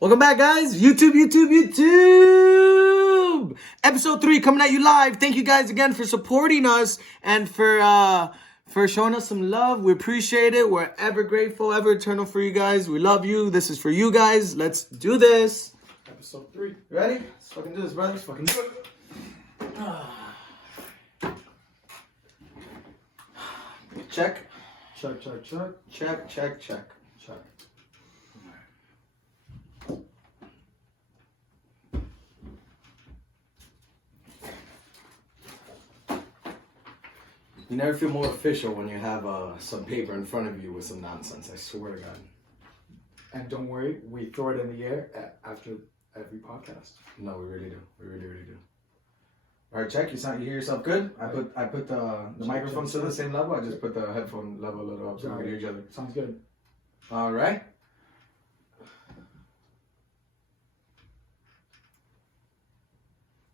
Welcome back, guys. YouTube. Episode 3 coming at you live. Thank you guys again for supporting us and for showing us some love. We appreciate it. We're ever grateful, ever eternal for you guys. We love you. This is for you guys. Let's do this. Episode 3. Ready? Let's fucking do this, brother. Let's fucking do it. Check. Check. You never feel more official when you have some paper in front of you with some nonsense. I swear to God. And don't worry, we throw it in the air after every podcast. No, we really do. We really do. All right, check. You hear yourself good? I put the microphones to the same level. I just put the headphone level a little up so we can hear each other. Sounds good. All right.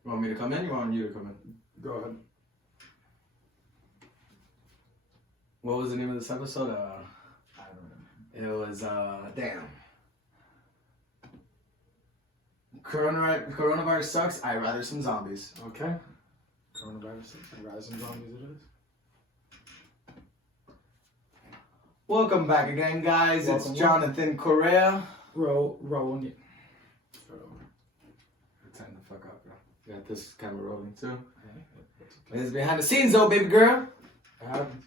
You want me to come in? You want you to come in? Go ahead. What was the name of this episode? I don't know. It was Coronavirus sucks. I'd rather some zombies. Okay. Coronavirus. Rise and zombies it is. Welcome back again, guys. Welcome. It's Jonathan Correa. Roll. Pretend the fuck up, bro. You got this camera rolling too. Okay. It's behind the scenes, though, baby girl. It happens.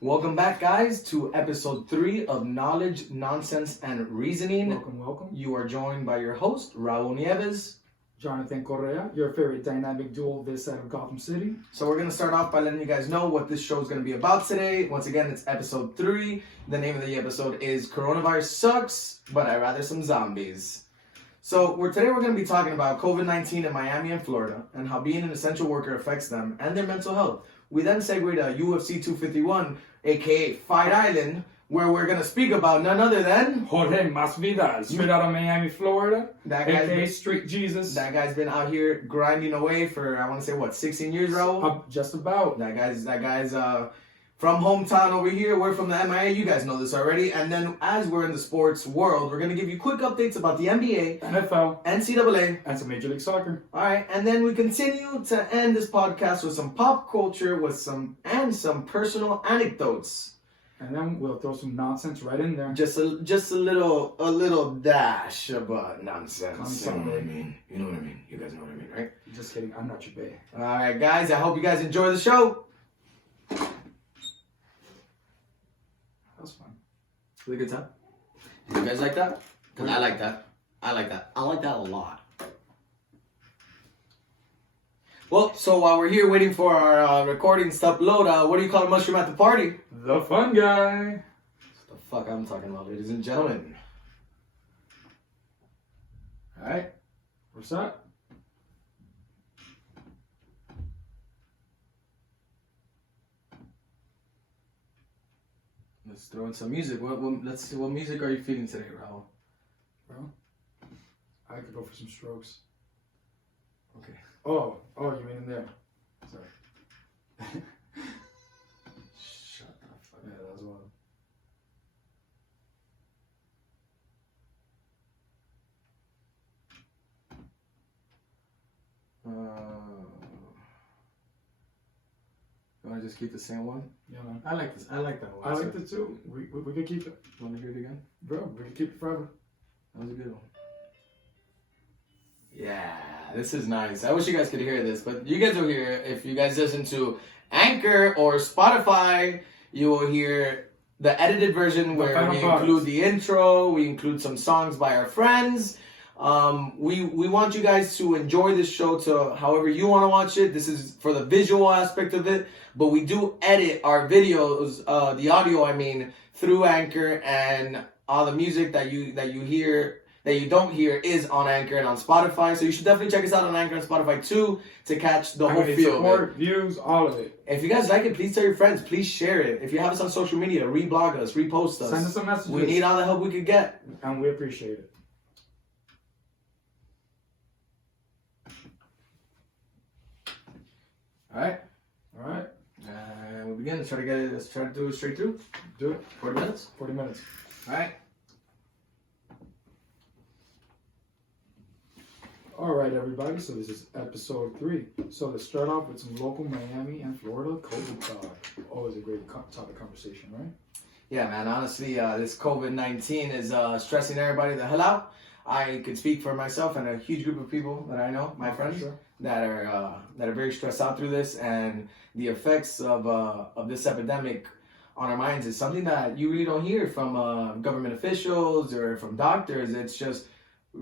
Welcome back, guys, to episode 3 of Knowledge, Nonsense, and Reasoning. Welcome. You are joined by your host, Raul Nieves. Jonathan Correa, your favorite dynamic duo this side of Gotham City. So we're going to start off by letting you guys know what this show is going to be about today. Once again, it's episode 3. The name of the episode is Coronavirus Sucks, but I'd rather some zombies. So today we're going to be talking about COVID-19 in Miami and Florida and how being an essential worker affects them and their mental health. We then segue to UFC 251, aka Fight Island, where we're going to speak about none other than Jorge Masvidal, straight out of Miami, Florida. aka Street Jesus. That guy's been out here grinding away for, I want to say, 16 years, Raul? Just about. That guy's from hometown over here. We're from the MIA. You guys know this already. And then as we're in the sports world, we're going to give you quick updates about the NBA, NFL, NCAA, and some Major League Soccer. All right. And then we continue to end this podcast with some pop culture with some personal anecdotes. And then we'll throw some nonsense right in there. Just a little dash about nonsense. You know what I mean? You know what I mean? You guys know what I mean, right? Just kidding. I'm not your bae. All right, guys. I hope you guys enjoy the show. That was fun. Was it a good time? You guys like that? Because I like that. I like that a lot. Well, so while we're here waiting for our recordings to upload, what do you call a mushroom at the party? The fun guy. That's the fuck I'm talking about, ladies and gentlemen. All right. What's that? Let's throw in some music. Let's see. What music are you feeling today, Raul? Bro, I could go for some strokes. Okay. Oh, you mean in there? Sorry. Shut the fuck Yeah, that was wild. You want to just keep the same one? Yeah, man. I like this. I like that one. I liked it too. We could keep it. Want to hear it again? Bro, we could keep it forever. That was a good one. Yeah, this is nice. I wish you guys could hear this, but you guys will hear it. If you guys listen to Anchor or Spotify, you will hear the edited version where we include the intro, we include some songs by our friends. We want you guys to enjoy this show to however you want to watch it. This is for the visual aspect of it, but we do edit our videos, the audio, I mean, through Anchor, and all the music that you hear that you don't hear is on Anchor and on Spotify. So you should definitely check us out on Anchor and Spotify too to catch the whole feel support, of it. Views, all of it. If you guys like it, please tell your friends. Please share it. If you have us on social media, reblog us, repost us. Send us some messages. We need all the help we could get. And we appreciate it. All right. All right. We'll begin. Let's try to do it straight through. Do it. 40 minutes? 40 minutes. All right. All right, everybody. So this is episode 3. So let's start off with some local Miami and Florida COVID talk. Always a great topic conversation, right? Yeah, man. Honestly, this COVID-19 is stressing everybody the hell out. I could speak for myself and a huge group of people that I know, my friends, that are very stressed out through this, and the effects of this epidemic on our minds is something that you really don't hear from government officials or from doctors. It's just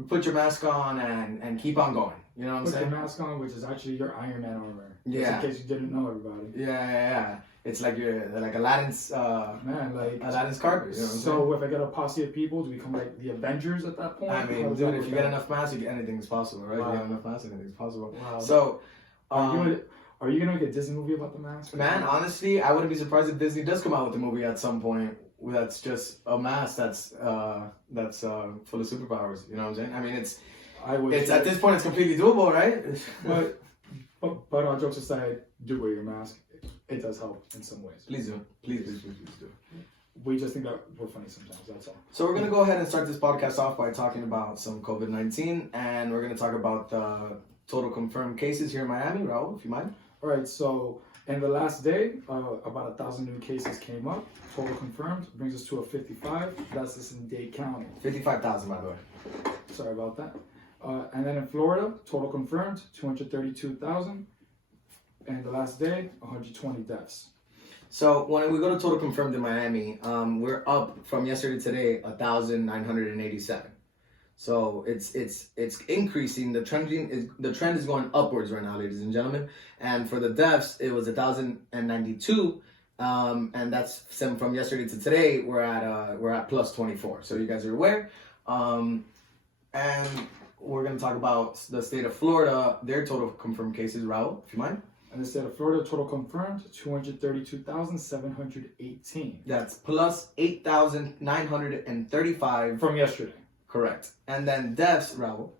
put your mask on and keep on going. You know what I'm saying? Put your mask on, which is actually your Iron Man armor. Yeah. Just in case you didn't know, everybody. Yeah. It's like Aladdin's Aladdin's carpet. You know what I'm so if I get a posse of people, do we become like the Avengers at that point? I mean, dude, if you get enough masks, anything's possible, right? Wow. If you get enough masks, anything's possible. Wow. So, are you gonna make a Disney movie about the mask? Man, honestly, I wouldn't be surprised if Disney does come out with a movie at some point that's just a mask that's full of superpowers. You know what I'm saying? I mean, it's at this point it's completely doable, right? But all jokes aside, do wear your mask. It does help in some ways. Please do. Please do. We just think that we're funny sometimes, that's all. So we're going to go ahead and start this podcast off by talking about some COVID-19, and we're going to talk about the total confirmed cases here in Miami. Raul, if you mind. All right, so in the last day, about 1,000 new cases came up. Total confirmed brings us to a 55. That's just in Dade County. 55,000, by the way. Sorry about that. And then in Florida, total confirmed, 232,000. And the last day, 120 deaths. So when we go to total confirmed in Miami, we're up from yesterday to today 1,987. So it's increasing. The trend is going upwards right now, ladies and gentlemen. And for the deaths, it was 1,092, and that's from yesterday to today. We're at plus 24. So you guys are aware. And we're gonna talk about the state of Florida. Their total confirmed cases, Raul, if you mind. In the state of Florida, total confirmed, 232,718. That's plus 8,935. From yesterday. Correct. And then deaths, Raul.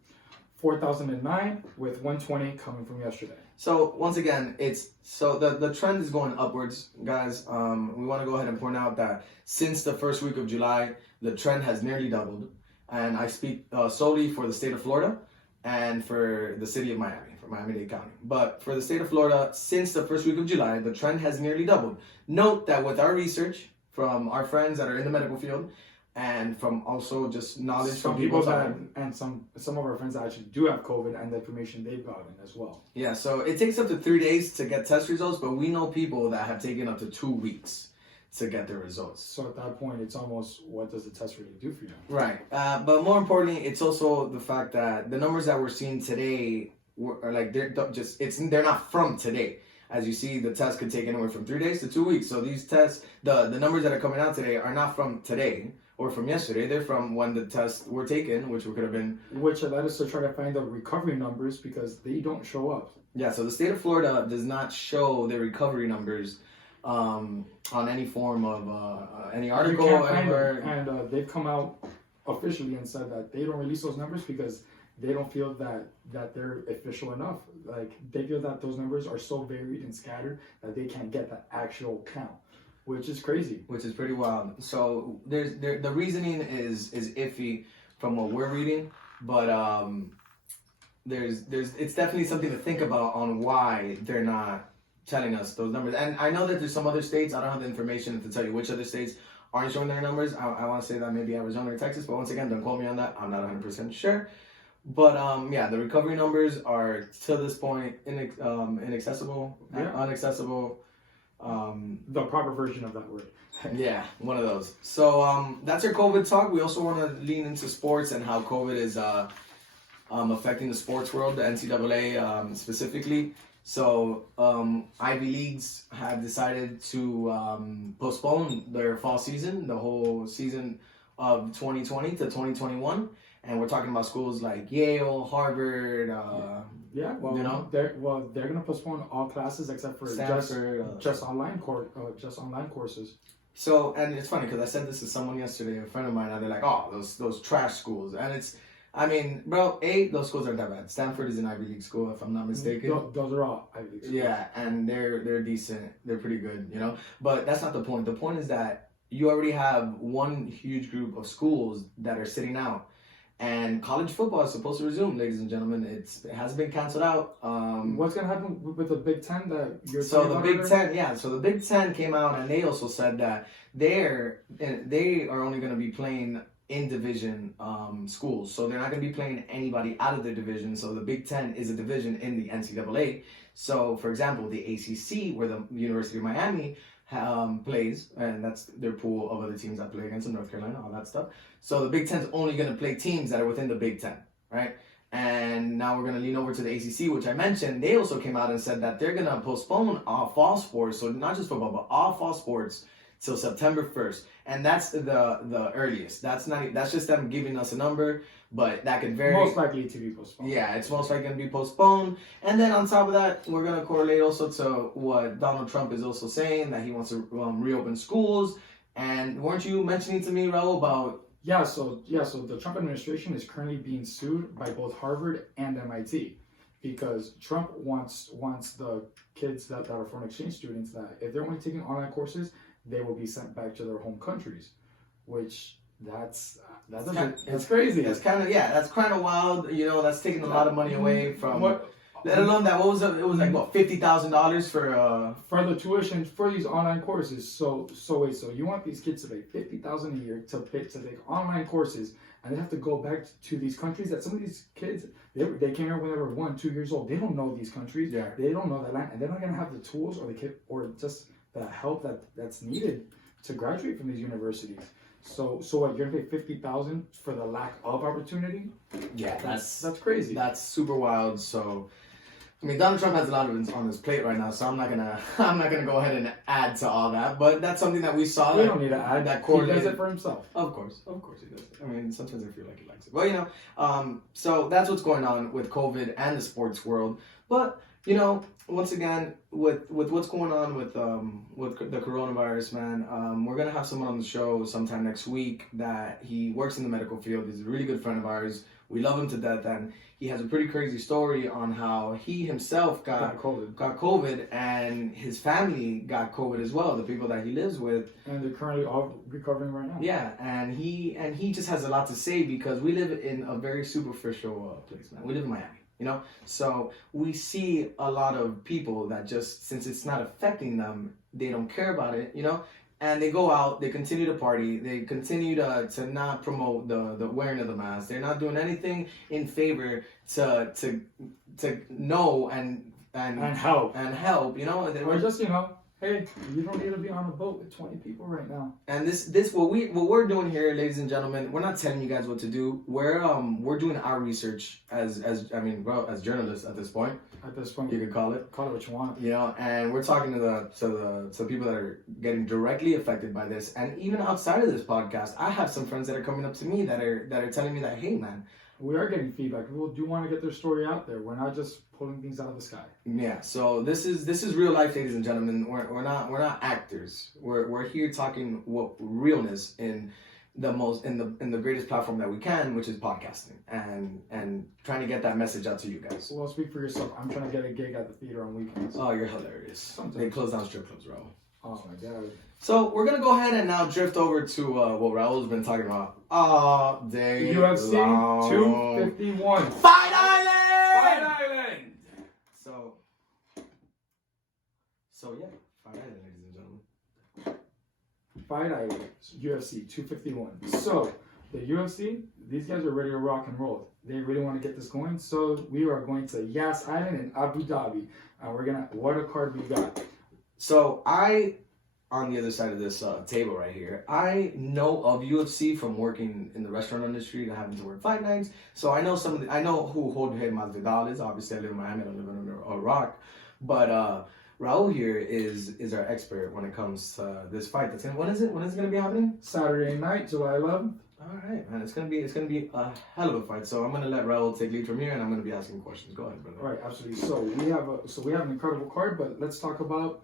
4,009 with 120 coming from yesterday. So once again, the trend is going upwards, guys. We want to go ahead and point out that since the first week of July, the trend has nearly doubled. And I speak solely for the state of Florida and for the city of Miami, for Miami-Dade County. But for the state of Florida, since the first week of July, the trend has nearly doubled. Note that with our research from our friends that are in the medical field, and from also just knowledge from people and some of our friends that actually do have COVID and the information they've gotten as well. Yeah, so it takes up to 3 days to get test results, but we know people that have taken up to 2 weeks to get their results. So at that point, it's almost, what does the test really do for you? Right, but more importantly, it's also the fact that the numbers that we're seeing today are like they're not from today. As you see, the test could take anywhere from 3 days to 2 weeks. So these tests, the numbers that are coming out today are not from today or from yesterday. They're from when the tests were taken, which could have been... Which allowed us to try to find the recovery numbers because they don't show up. Yeah, so the state of Florida does not show the recovery numbers on any form of any article. And they've come out officially and said that they don't release those numbers because they don't feel that they're official enough. Like, they feel that those numbers are so varied and scattered that they can't get the actual count. Which is crazy. Which is pretty wild. So the reasoning is iffy from what we're reading, but it's definitely something to think about on why they're not telling us those numbers. And I know that there's some other states, I don't have the information to tell you which other states aren't showing their numbers. I want to say that maybe Arizona or Texas, but once again, don't quote me on that. I'm not 100% sure. But yeah, the recovery numbers are to this point inaccessible, unaccessible. The proper version of that word. Yeah, one of those. So that's our COVID talk. We also want to lean into sports and how COVID is affecting the sports world, the NCAA specifically. So Ivy Leagues have decided to postpone their fall season, the whole season of 2020 to 2021. And we're talking about schools like Yale, Harvard. They're gonna postpone all classes except for Stanford, just online courses. So, and it's funny because I said this to someone yesterday, a friend of mine, and they're like, "Oh, those trash schools," and it's I mean, bro, those schools aren't that bad. Stanford is an Ivy League school, if I'm not mistaken. Those are all Ivy League schools. Yeah, and they're decent. They're pretty good, you know. But that's not the point. The point is that you already have one huge group of schools that are sitting out. And college football is supposed to resume, ladies and gentlemen. It hasn't been canceled out. What's gonna happen with the Big Ten that you're so the Big Ten, yeah. So the Big Ten came out and they also said that they are only going to be playing in division schools. So they're not going to be playing anybody out of their division. So the Big Ten is a division in the NCAA. So for example, the ACC, where the University of Miami plays, and that's their pool of other teams that play against them, North Carolina, all that stuff. So the Big Ten's only going to play teams that are within the Big Ten, right? And now we're going to lean over to the ACC, which I mentioned. They also came out and said that they're going to postpone all fall sports, so not just football, but all fall sports till September 1st. And that's the earliest. That's just them giving us a number, but that could vary. Most likely to be postponed. Yeah, it's most likely going to be postponed. And then on top of that, we're going to correlate also to what Donald Trump is also saying, that he wants to reopen schools. And weren't you mentioning to me, Raul, about... So the Trump administration is currently being sued by both Harvard and MIT because Trump wants the kids that are foreign exchange students that if they're only taking online courses, they will be sent back to their home countries, which that's crazy. That's kind of wild. You know, that's taking a lot of money away from. Let alone that, what was it? It was like what, $50,000 for the tuition for these online courses. So you want these kids to pay $50,000 a year to take online courses, and they have to go back to these countries that some of these kids they came here when they were 1-2 years old. They don't know these countries. Yeah. They don't know that land, and they're not gonna have the tools or the kid or just the help that's needed to graduate from these universities. So what, you're gonna pay $50,000 for the lack of opportunity? Yeah, that's crazy. That's super wild. So, I mean, Donald Trump has a lot of it on his plate right now, so I'm not gonna go ahead and add to all that. But that's something that we saw. We don't need to add. That he does it for himself. Of course he does. I mean, sometimes I feel like he likes it. Well, you know, so that's what's going on with COVID and the sports world. But you know, once again, with what's going on with the coronavirus, man, we're gonna have someone on the show sometime next week that he works in the medical field. He's a really good friend of ours. We love him to death, and he has a pretty crazy story on how he himself got COVID, and his family got COVID as well. The people that he lives with, and they're currently all recovering right now. Yeah, and he just has a lot to say because we live in a very superficial place, man. We live in Miami. You know, so we see a lot of people that just, since it's not affecting them, they don't care about it, you know, and they go out, they continue to party, they continue to not promote the wearing of the mask. They're not doing anything in favor to know and help, you know. Or just, you know, hey, you don't need to be on a boat with 20 people right now. And this what we're doing here, ladies and gentlemen, we're not telling you guys what to do. We're doing our research as journalists at this point. At this point, you could call it what you want. You know, and we're talking to the people that are getting directly affected by this. And even outside of this podcast, I have some friends that are coming up to me that are telling me that, hey man, we are getting feedback. People do want to get their story out there. We're not just pulling things out of the sky. Yeah. So this is real life, ladies and gentlemen. We're not actors. We're here talking what realness in the greatest platform that we can, which is podcasting, and trying to get that message out to you guys. Well, speak for yourself. I'm trying to get a gig at the theater on weekends. Oh, you're hilarious. Sometimes. They close down strip clubs, Raul. Oh my god. So we're gonna go ahead and now drift over to what Raul's been talking about all day. UFC long. 251. Fight Island. So yeah, Fight Island, ladies and gentlemen. Fight Island, UFC 251. So the UFC, these guys are ready to rock and roll. They really want to get this going. So we are going to Yas Island in Abu Dhabi, and what a card we got. So on the other side of this table right here, I know of UFC from working in the restaurant industry and having to work fight nights. So I know I know who Jorge Masvidal is. Obviously, I live in Miami. I don't live under a rock. But Raul here is our expert when it comes to this fight. When is it going to be happening? Saturday night, July 11th. All right, man. It's gonna be a hell of a fight. So I'm gonna let Raul take lead from here, and I'm gonna be asking questions. Go ahead, brother. All right, absolutely. So we have an incredible card, but let's talk about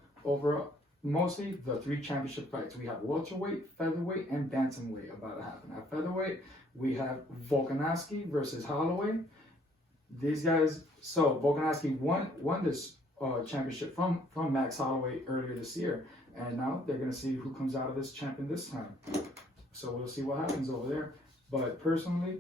mostly the 3 championship fights. We have welterweight, featherweight, and bantamweight about to happen. At featherweight, We have Volkanovski versus Holloway. These guys, so Volkanovski won this championship from Max Holloway earlier this year, and now they're gonna see who comes out of this champion this time. So we'll see what happens over there. But personally,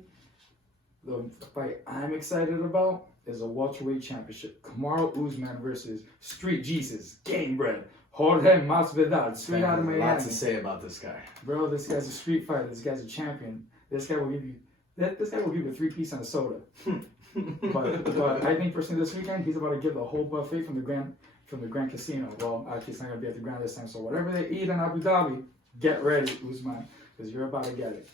the fight I'm excited about is a welterweight championship. Kamaru Usman versus Street Jesus, Game Bread, Jorge Masvidal, straight out of Miami. Lots to say about this guy. Bro, this guy's a street fighter. This guy's a champion. This guy will give you a 3-piece and a soda. but I think personally this weekend he's about to give the whole buffet from the Grand Casino. Well, actually it's not gonna be at the Grand this time. So whatever they eat in Abu Dhabi, get ready, Usman, because you're about to get it.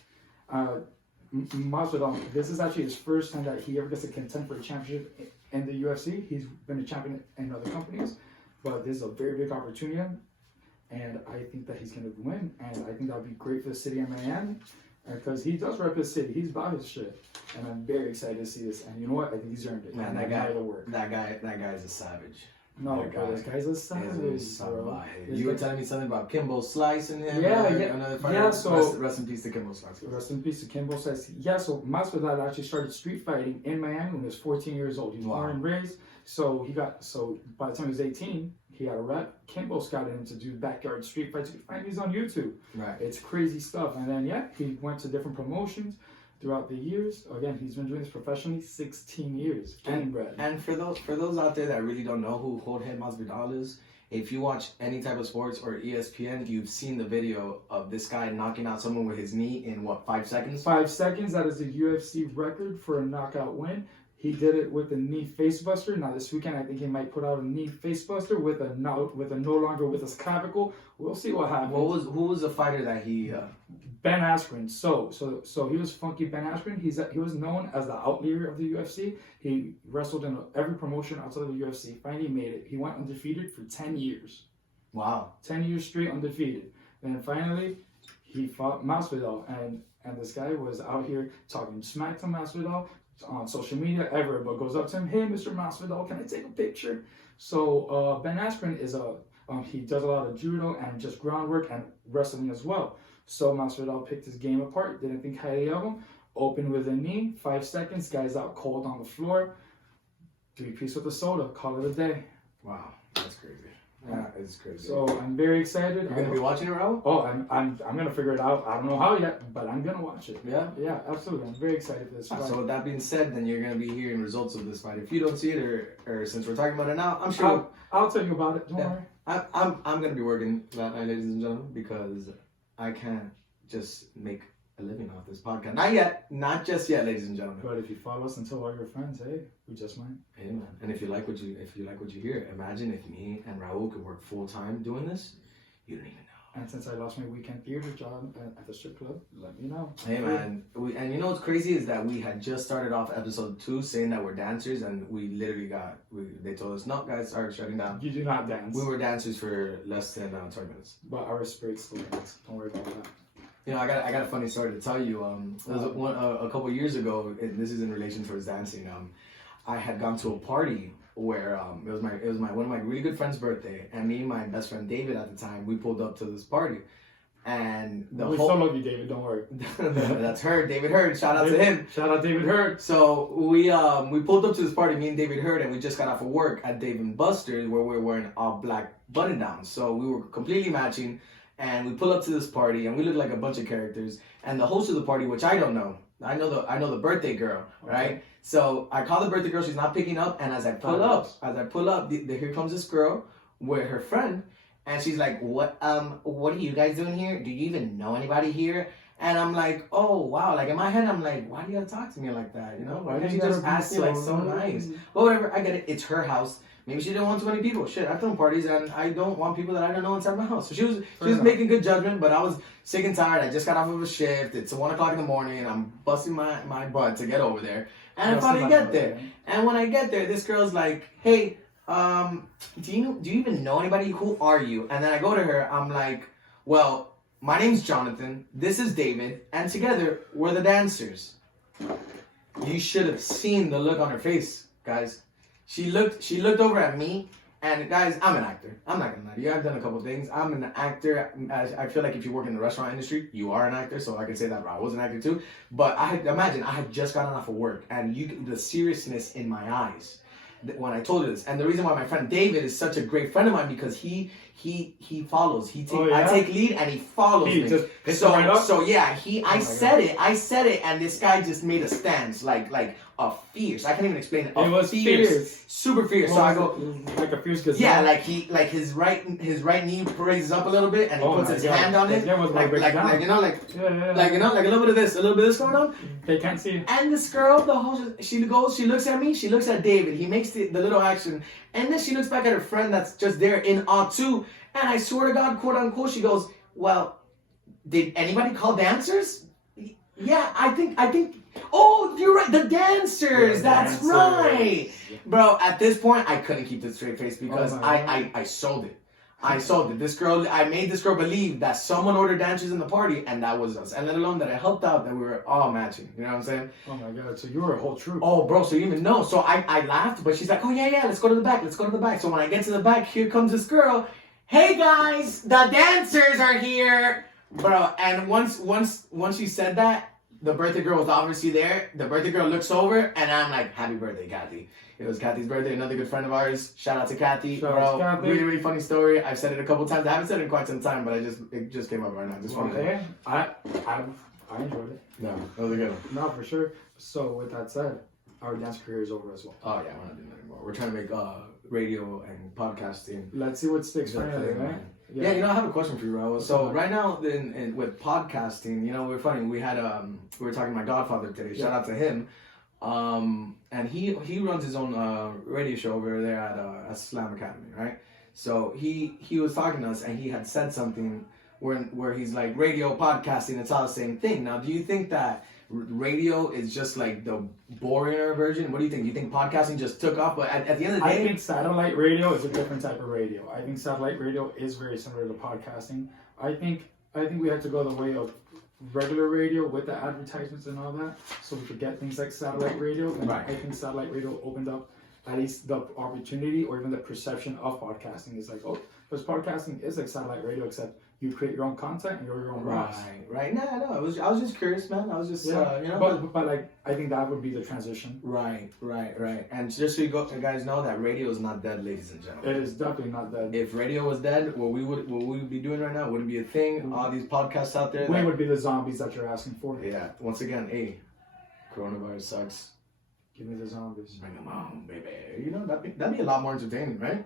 Masvidal, this is actually his first time that he ever gets to contend for a championship in the UFC. He's been a champion in other companies, but this is a very big opportunity, and I think that he's gonna win. And I think that would be great for the city of Miami. Because he does rep his city, he's about his shit, and I'm very excited to see this. And you know what? I think he's earned it. Man, that guy is a savage. No, this guy's a savage, bro. You were telling me something about Kimbo Slice and him. Another fighter. Yeah, so rest in peace to Kimbo Slice. Rest in peace to Kimbo Slice. Yeah, so Masvidal actually started street fighting in Miami when he was 14 years old. He was born and raised. So by the time he was 18, he had a rep. Kimbo scouted him to do backyard street fights. You can find these on YouTube. Right. It's crazy stuff. And then he went to different promotions throughout the years. Again, he's been doing this professionally 16 years. And for those out there that really don't know who Jorge Masvidal is, if you watch any type of sports or ESPN, you've seen the video of this guy knocking out someone with his knee in 5 seconds? 5 seconds. That is the UFC record for a knockout win. He did it with a knee facebuster. Now this weekend, I think he might put out a knee facebuster with a no longer with his clavicle. We'll see what happens. Who was the fighter that he? Ben Askren. So he was Funky Ben Askren. He was known as the outlier of the UFC. He wrestled in every promotion outside of the UFC. Finally made it. He went undefeated for 10 years. Wow. 10 years straight undefeated. And finally, he fought Masvidal, and this guy was out here talking smack to Masvidal on social media. Everybody goes up to him, hey, Mr. Masvidal, can I take a picture? So Ben Askren is he does a lot of judo and just groundwork and wrestling as well. So Masvidal picked his game apart, didn't think highly of him, opened with a knee, 5 seconds, guy's out cold on the floor, 3-piece with a soda, call it a day. Wow, that's crazy. That is crazy. So I'm very excited. You're gonna be watching it, Raul? Oh, I'm gonna figure it out. I don't know how yet, but I'm gonna watch it. Yeah, absolutely. I'm very excited for this fight. So with that being said, then you're gonna be hearing results of this fight. If you don't see it, or since we're talking about it now, I'm sure I'll tell you about it. Don't worry. I'm gonna be working that night, ladies and gentlemen, because I can't just make a living off this podcast. Not just yet, ladies and gentlemen. But if you follow us and tell all your friends, hey, we just might. Hey man, and if you like what you hear, imagine if me and Raul could work full time doing this. You don't even know. And since I lost my weekend theater job at the strip club, let me know. Hey man, and you know what's crazy is that we had just started off episode 2 saying that we're dancers, and we literally they told us, no guys, sorry, shutting down. You do not dance. We were dancers for less than 20 minutes. But our spirits still dance. Don't worry about that. You know, I got a funny story to tell you. A couple years ago, and this is in relation towards dancing. I had gone to a party where it was my one of my really good friend's birthday, and me and my best friend David at the time, we pulled up to this party, and we still love you, David. Don't worry. That's Hurd, David Hurd. Shout out to him. Shout out David Hurd. So we pulled up to this party, me and David Hurd, and we just got off of work at Dave and Buster's, where we were wearing all black button downs. So we were completely matching. And we pull up to this party, and we look like a bunch of characters. And the host of the party, which I don't know, I know the birthday girl, right? Okay. So I call the birthday girl. She's not picking up. And as I pull up, here comes this girl with her friend, and she's like, "What are you guys doing here? Do you even know anybody here?" And I'm like, "Oh wow!" Like in my head, I'm like, "Why do you gotta talk to me like that? You know? Why can't you just ask me like so nice?" But whatever, I get it. It's her house. Maybe she didn't want too many people. Shit, I've thrown parties and I don't want people that I don't know inside my house. So she was making good judgment, but I was sick and tired. I just got off of a shift. It's 1 o'clock in the morning. I'm busting my butt to get over there. And I finally get there. And when I get there, this girl's like, "Hey, do you even know anybody? Who are you?" And then I go to her. I'm like, "Well, my name's Jonathan. This is David. And together, we're the dancers." You should have seen the look on her face, guys. She looked over at me, And guys, I'm an actor. I'm not gonna lie to you. I've done a couple things. I'm an actor. I feel like if you work in the restaurant industry, you are an actor. So I can say that I was an actor too. But imagine I had just gotten off of work, and the seriousness in my eyes when I told you this. And the reason why my friend David is such a great friend of mine, because he follows. I take lead and he follows me. I said it, and this guy just made a stance like a fierce. I can't even explain it. It was fierce. Super fierce. So I go like a fierce gazelle. Yeah, like his right knee raises up a little bit, and he puts his hand on it, like a little bit of this, going on. They can't see. And this girl, she looks at me, she looks at David. He makes the little action, and then she looks back at her friend that's just there in awe too. And I swear to God, quote unquote, she goes, "Well, did anybody call dancers?" Yeah, I think. Oh, you're right. The dancers. That's right, bro. At this point, I couldn't keep the straight face because I sold it. I made this girl believe that someone ordered dancers in the party, and that was us. And let alone that I helped out, that we were all matching. You know what I'm saying? Oh my God! So you were a whole troop. Oh, bro. So you even know? So I laughed, but she's like, "Oh yeah, let's go to the back. So when I get to the back, here comes this girl. Hey guys, the dancers are here, bro. And once she said that, the birthday girl was obviously there. The birthday girl looks over, and I'm like, "Happy birthday, Kathy." It was Kathy's birthday, another good friend of ours. Shout out to Kathy, bro. Really, really funny story. I've said it a couple times. I haven't said it in quite some time, but it just came up right now. Just okay. I enjoyed it. No, that was a good one. No, for sure. So with that said, our dance career is over as well. Oh yeah, we're not doing that anymore. We're trying to make radio and podcasting. Let's see what sticks right now, right? Yeah, I have a question for you, Raul. So right now, with podcasting, we're funny. We were talking to my godfather today. Shout out to him. And he runs his own radio show over there at Slam Academy, right? So he was talking to us, and he had said something where he's like, radio, podcasting, it's all the same thing. Now, do you think that radio is just like the boringer version? What do you think? Do you think podcasting just took off? But at the end of the day, I think satellite radio is a different type of radio. I think satellite radio is very similar to podcasting. I think we have to go the way of regular radio with the advertisements and all that, so we could get things like satellite radio. And right. I think satellite radio opened up at least the opportunity or even the perception of podcasting. Is like, oh, because podcasting is like satellite radio, except you create your own content and you're your own boss. Right. No, I was just curious, man. I was just, But like, I think that would be the transition. Right. And just so you guys know that radio is not dead, ladies and gentlemen. It is definitely not dead. If radio was dead, what we would be doing right now wouldn't be a thing. Mm-hmm. All these podcasts out there. We would be the zombies that you're asking for. Yeah. Once again, coronavirus sucks. Give me the zombies. Bring them on, baby. That'd be a lot more entertaining, right?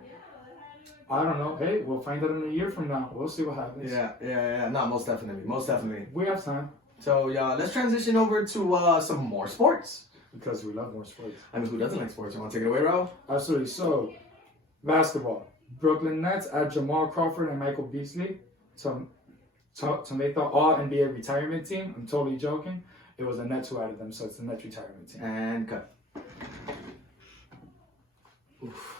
I don't know. Hey, we'll find out in a year from now. We'll see what happens. Yeah. No, most definitely. We have time. So, let's transition over to some more sports. Because we love more sports. I mean, who doesn't like sports? You want to take it away, Raul? Absolutely. So, basketball. Brooklyn Nets add Jamal Crawford and Michael Beasley to make the All-NBA retirement team. I'm totally joking. It was the Nets who added them, so it's the Nets retirement team. And cut. Oof.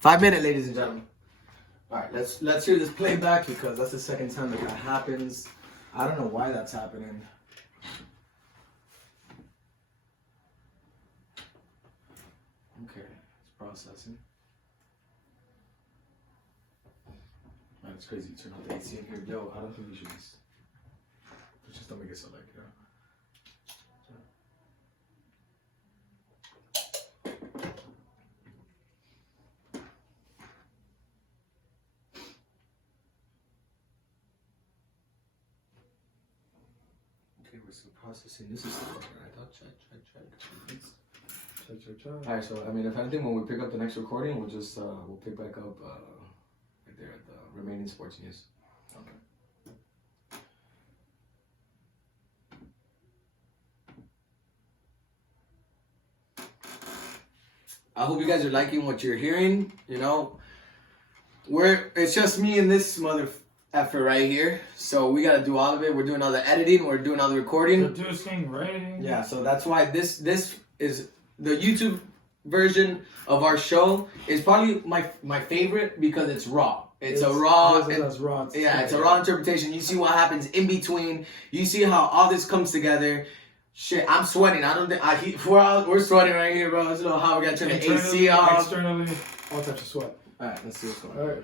5 minutes, ladies and gentlemen. All right, let's hear this playback because that's the second time that happens. I don't know why that's happening. Okay, it's processing. Man, it's crazy. Turn off the AC in here. Yo, I don't think we should just don't make it so like, you know. 'We're processing. This is still working, right? Check. Alright, so I mean, if anything, when we pick up the next recording, we'll just we'll pick back up right there at the remaining sports news. Okay. I hope you guys are liking what you're hearing. You know, it's just me and this mother effort right here, so we gotta do all of it. We're doing all the editing, we're doing all the recording, producing, writing. Yeah, so that's why this is the YouTube version of our show is probably my favorite because it's raw. It's a raw. It's a raw interpretation. You see what happens in between. You see how all this comes together. Shit, I'm sweating. I don't think we're sweating right here, bro. I don't know how we got to turn the AC off. Externally, all types of sweat. All right, let's see what's going on. All right.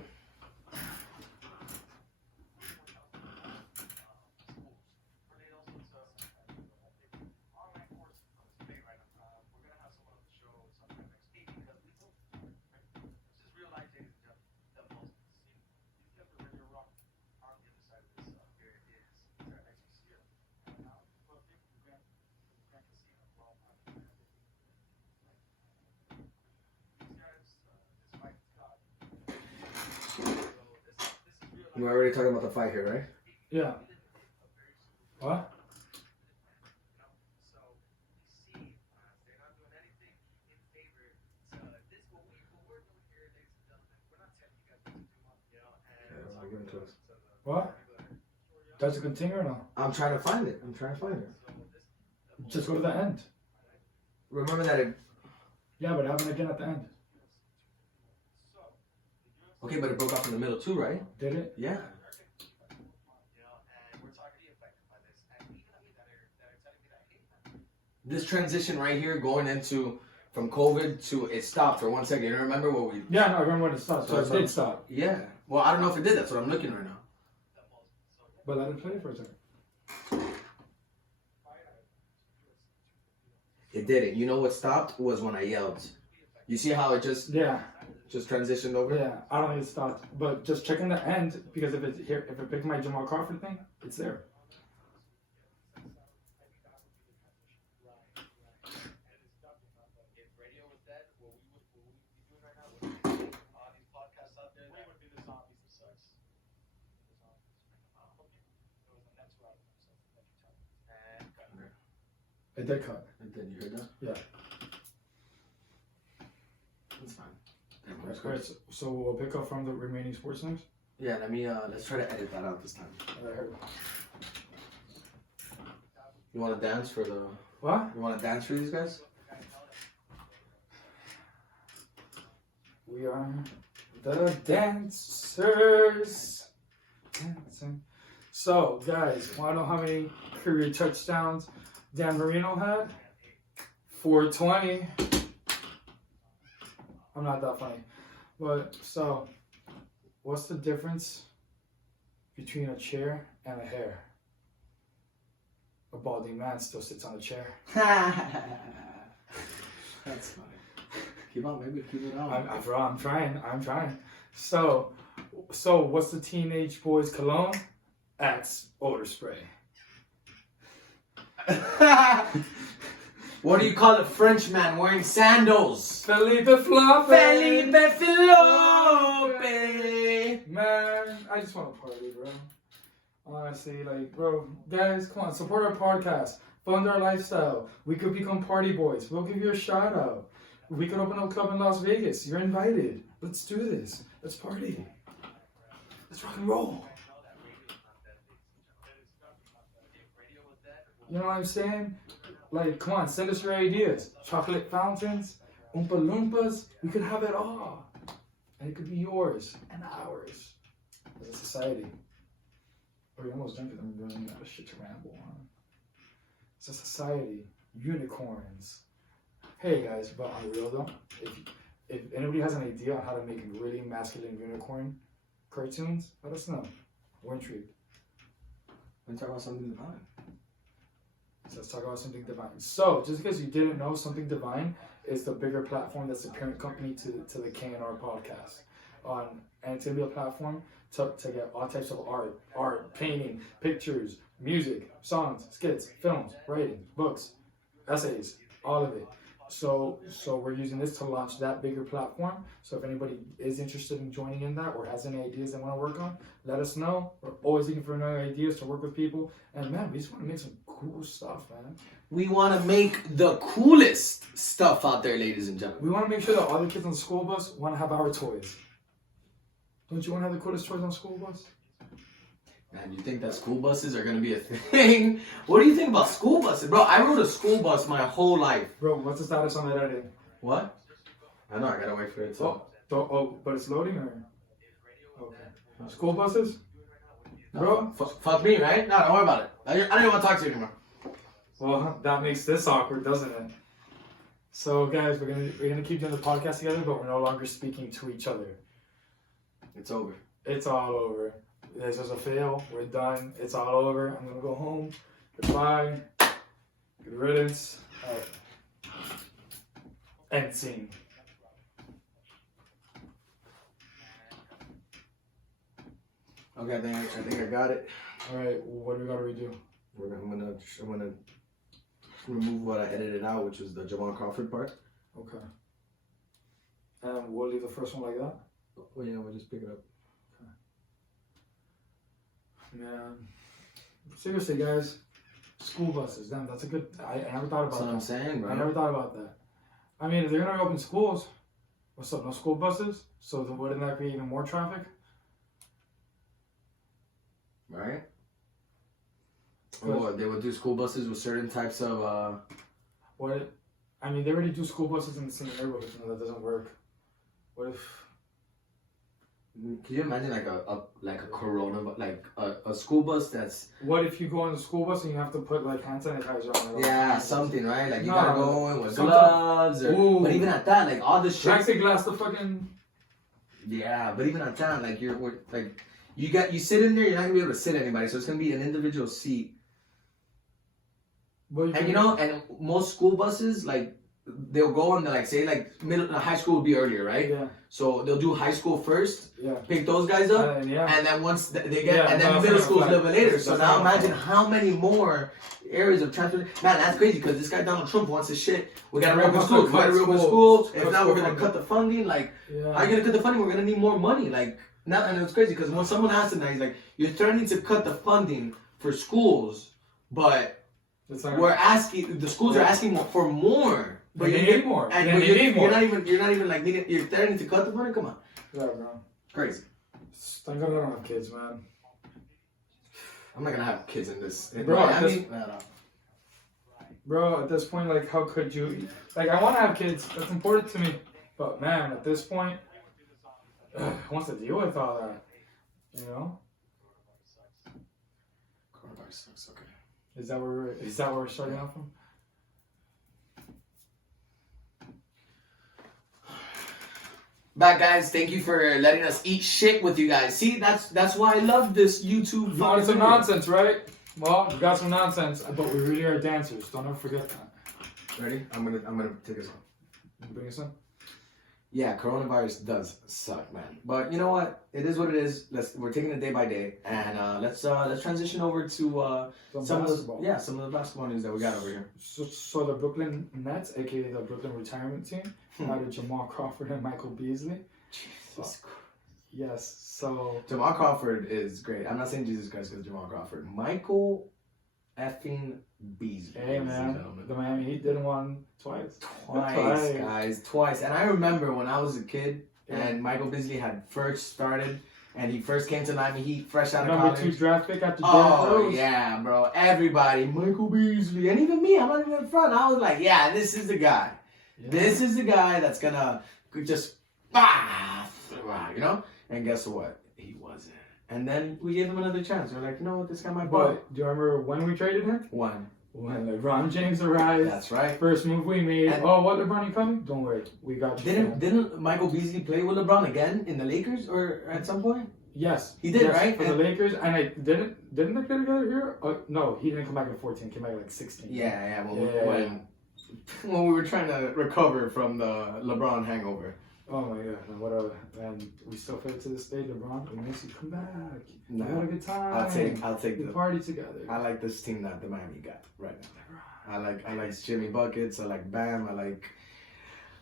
We're already talking about the fight here, right? Yeah. What? What? Does it continue or no? I'm trying to find it. Just go to the end. Remember that it... Yeah, but happen again at the end. Okay, but it broke off in the middle too, right? Did it? Yeah. This transition right here going into from COVID to it stopped for 1 second. You remember what we... Yeah, no, I remember when it stopped. So it did stop. Yeah. Well, I don't know if it did. That's what I'm looking right now. But let it play for a second. It didn't. You know what stopped was when I yelled. You see how it just... Yeah. Just transitioned over? Yeah, I don't think it stopped. But just checking the end, because if it picked my Jamal Crawford thing, it's there. It did cut. It did. You heard that? Yeah. That's fine. Alright, so we'll pick up from the remaining sports news? Yeah, let me, let's try to edit that out this time. You want to dance for the... What? You want to dance for these guys? We are the dancers. Dancing. So, guys, want to know how many career touchdowns Dan Marino had? 420. I'm not that funny. But, so, what's the difference between a chair and a hair? A balding man still sits on a chair. That's funny. Keep on, maybe keep it on. I'm trying. So, what's the teenage boy's cologne? Axe odor spray. What do you call a French man wearing sandals? Felipe Flope. Man, I just want to party, bro. Honestly, like, bro, guys, come on, support our podcast, fund our lifestyle. We could become party boys. We'll give you a shout out. We could open a club in Las Vegas. You're invited. Let's do this. Let's party. Let's rock and roll. You know what I'm saying? Like, come on, send us your ideas. Chocolate fountains, Oompa Loompas. We could have it all. And it could be yours and ours as a society. We're almost done because I'm running out of shit to ramble on. It's a society. Unicorns. Hey guys, but on the real though, if anybody has an idea on how to make really masculine unicorn cartoons, let us know. We're intrigued. Let's talk about something divine. So let's talk about Something Divine. So, just because you didn't know, Something Divine is the bigger platform that's the parent company to the KNR Podcast. And it's going to be a platform to get all types of art, painting, pictures, music, songs, skits, films, writing, books, essays, all of it. So we're using this to launch that bigger platform. So if anybody is interested in joining in that or has any ideas they want to work on, let us know. We're always looking for new ideas to work with people. And man, we just want to make some cool stuff, man. We want to make the coolest stuff out there, ladies and gentlemen. We want to make sure that all the kids on the school bus want to have our toys. Don't you want to have the coolest toys on the school bus? Man, you think that school buses are going to be a thing? What do you think about school buses? Bro, I rode a school bus my whole life. Bro, what's the status on that editing? What? I know, I gotta wait for it to... But it's loading or? Okay. School buses? No, Bro? Fuck me, right? No, don't worry about it. I don't even want to talk to you anymore. Well, that makes this awkward, doesn't it? So, guys, we're gonna keep doing the podcast together, but we're no longer speaking to each other. It's over. It's all over. This was a fail. We're done. It's all over. I'm gonna go home. Goodbye. Good riddance. End scene. Okay, I think I got it. All right. What do we gotta redo? I'm gonna remove what I edited out, which is the Jamal Crawford part. Okay. And we'll leave the first one like that. Oh yeah, we'll just pick it up. Okay. Man, seriously, guys, school buses. Damn, that's a good. I never thought about that. That's what I'm saying, bro. I never thought about that. I mean, if they're gonna open schools, what's up? No school buses. So then wouldn't that be even more traffic? Right? Or they would do school buses with certain types of What? I mean, they already do school buses in the same neighborhood, so that doesn't work. What if? Can you imagine like a Corona, like a school bus that's... What if you go on the school bus and you have to put like hand sanitizer on it? Yeah, something, right? Like you gotta go in with gloves or... Ooh. But even at that, like all this shit... Plexiglass, the fucking... Yeah, but even at that, like you sit in there, you're not gonna be able to sit anybody, so it's gonna be an individual seat. Well, and most school buses, like, they'll go on the, like, say, like, high school would be earlier, right? Yeah. So they'll do high school first, yeah, pick those guys up, and then once they get, and then middle school is a little bit later. So now imagine how many more areas of transportation. Man, that's crazy, because this guy Donald Trump wants his shit. We gotta reopen school. We gotta reopen school. If not, we're gonna cut the funding. Like, how are you gonna cut the funding? We're gonna need more money. Like, now, and it's crazy, because when someone asks tonight, he's like, you're threatening to cut the funding for schools, but we're asking, the schools are asking for more. But you need more. And you're not even like needing, you're threatening to cut the money? Come on. Yeah, bro. Crazy. Thank God I don't have kids, man. I'm not gonna have kids in this. Bro, at this point, like, how could you? Like, I want to have kids. That's important to me. But man, at this point, who wants to deal with all that? You know? Coronavirus sucks. Okay. Is that where we're starting off from? Back, guys. Thank you for letting us eat shit with you guys. See, that's why I love this YouTube. You wanted some nonsense, right? Well, we got some nonsense, but we really are dancers. Don't ever forget that. Ready? I'm gonna take us on. You bring us on? Yeah, coronavirus does suck, man. But you know what? It is what it is. We're taking it day by day, and let's transition over to some of the basketball news that we got over here. So the Brooklyn Nets, aka the Brooklyn retirement team, added Jamal Crawford and Michael Beasley. Jesus Christ. Yes. So Jamal Crawford is great. I'm not saying Jesus Christ because Jamal Crawford. Michael effing Beasley. Hey man, the Miami Heat didn't win twice. Twice, guys, twice. And I remember when I was a kid and Michael Beasley had first started and he first came to Miami Heat fresh out of college. Number 2 draft pick after Oh yeah, bro. Everybody, Michael Beasley, and even me. I'm not even in front. I was like, yeah, this is the guy. Yeah. This is the guy that's gonna just you know. And guess what? He wasn't. And then we gave him another chance. We're like, you know what, this guy might blow. But do you remember when we traded him? When LeBron James arrived. That's right. First move we made. And what, LeBron, you coming? Don't worry, we got you. Didn't Michael Beasley play with LeBron again in the Lakers or at some point? Yes. He did, right? For the Lakers, and I didn't they play together here? No, he didn't come back in 14. Came back in like 16. Yeah. When we were trying to recover from the LeBron hangover. Oh my God, whatever. And we still feel it to this day, LeBron. We miss you. Come back. No, we had a good time. I'll take the party together. I like this team that the Miami got right now. I like Jimmy Buckets. I like Bam.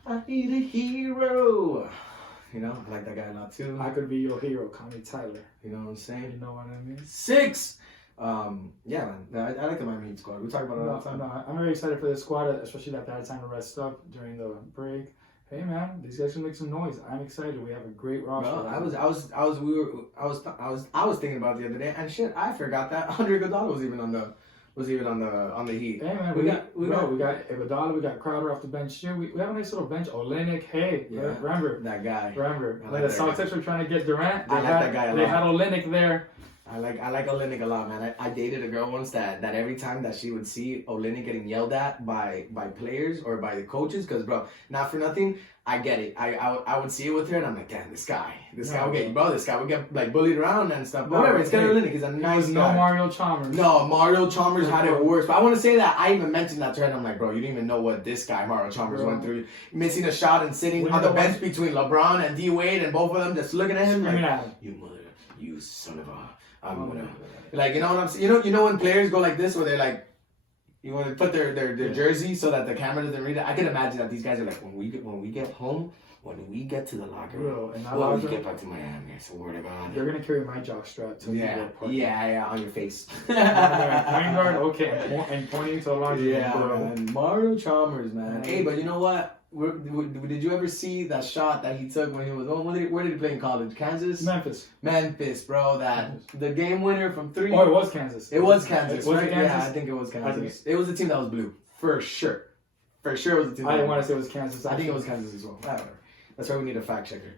I need a hero. You know, I like that guy a lot too. I could be your hero, call me Tyler. You know what I'm saying? You know what I mean? 6. Yeah, man. I like the Miami Heat squad. We talk about it all the time. No, I'm very excited for this squad, especially that they had time to rest up during the break. Hey man, these guys can make some noise. I'm excited. We have a great roster. Bro, I was thinking about it the other day, and shit, I forgot that Andre Iguodala was even on the was even on the Heat. Hey man, we got Iguodala, we got Crowder off the bench here. We have a nice little bench. Olenek, hey, remember that guy? Remember, like the Celtics were trying to get Durant. That guy a lot. They had Olenek there. I like Olenek a lot, man. I dated a girl once that every time that she would see Olenek getting yelled at by players or by the coaches, because bro, not for nothing, I get it. I would see it with her, and I'm like, damn, this guy will get you, bro. This guy would get like bullied around and stuff. But whatever, it's kind of Olenek. He's a nice guy. No Mario Chalmers. No, Mario Chalmers had it worse. But I want to say that I even mentioned that to her, and I'm like, bro, you didn't even know what this guy Mario Chalmers went through. Missing a shot and sitting on the bench between LeBron and D Wade, and both of them just looking at him like, you son of a. I'm gonna, like, you know what I'm saying? You know when players go like this, where they're like, you want to put their jersey so that the camera doesn't read it. I can imagine that these guys are like, when we get home, when we get to the locker room, when we get back to Miami, I swear to God, they're gonna carry my jockstrap to on your face. Point guard, okay, and pointing to the locker room. Yeah, man. Mario Chalmers, man. Hey, but you know what? Did you ever see that shot that he took when he was where did he play in college? Kansas? Memphis, bro. The game winner from 3. Oh, it was Kansas. It was Kansas. Was it Kansas? Yeah, I think it was Kansas. It was the team that was blue. For sure. For sure it was the team. I didn't want to say it was Kansas. I think it was Kansas as well. Whatever. That's why we need a fact checker.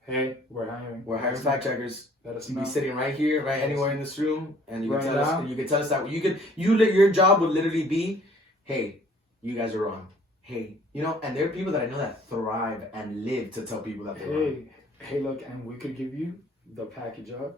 Hey, we're hiring. We're hiring fact checkers. Let us You'd know. be sitting right here, right anywhere in this room, and you Right can tell us. You can tell us that your job would literally be, hey, you guys are wrong. Hey, and there are people that I know that thrive and live to tell people that they're wrong. Hey, look, and we could give you the package of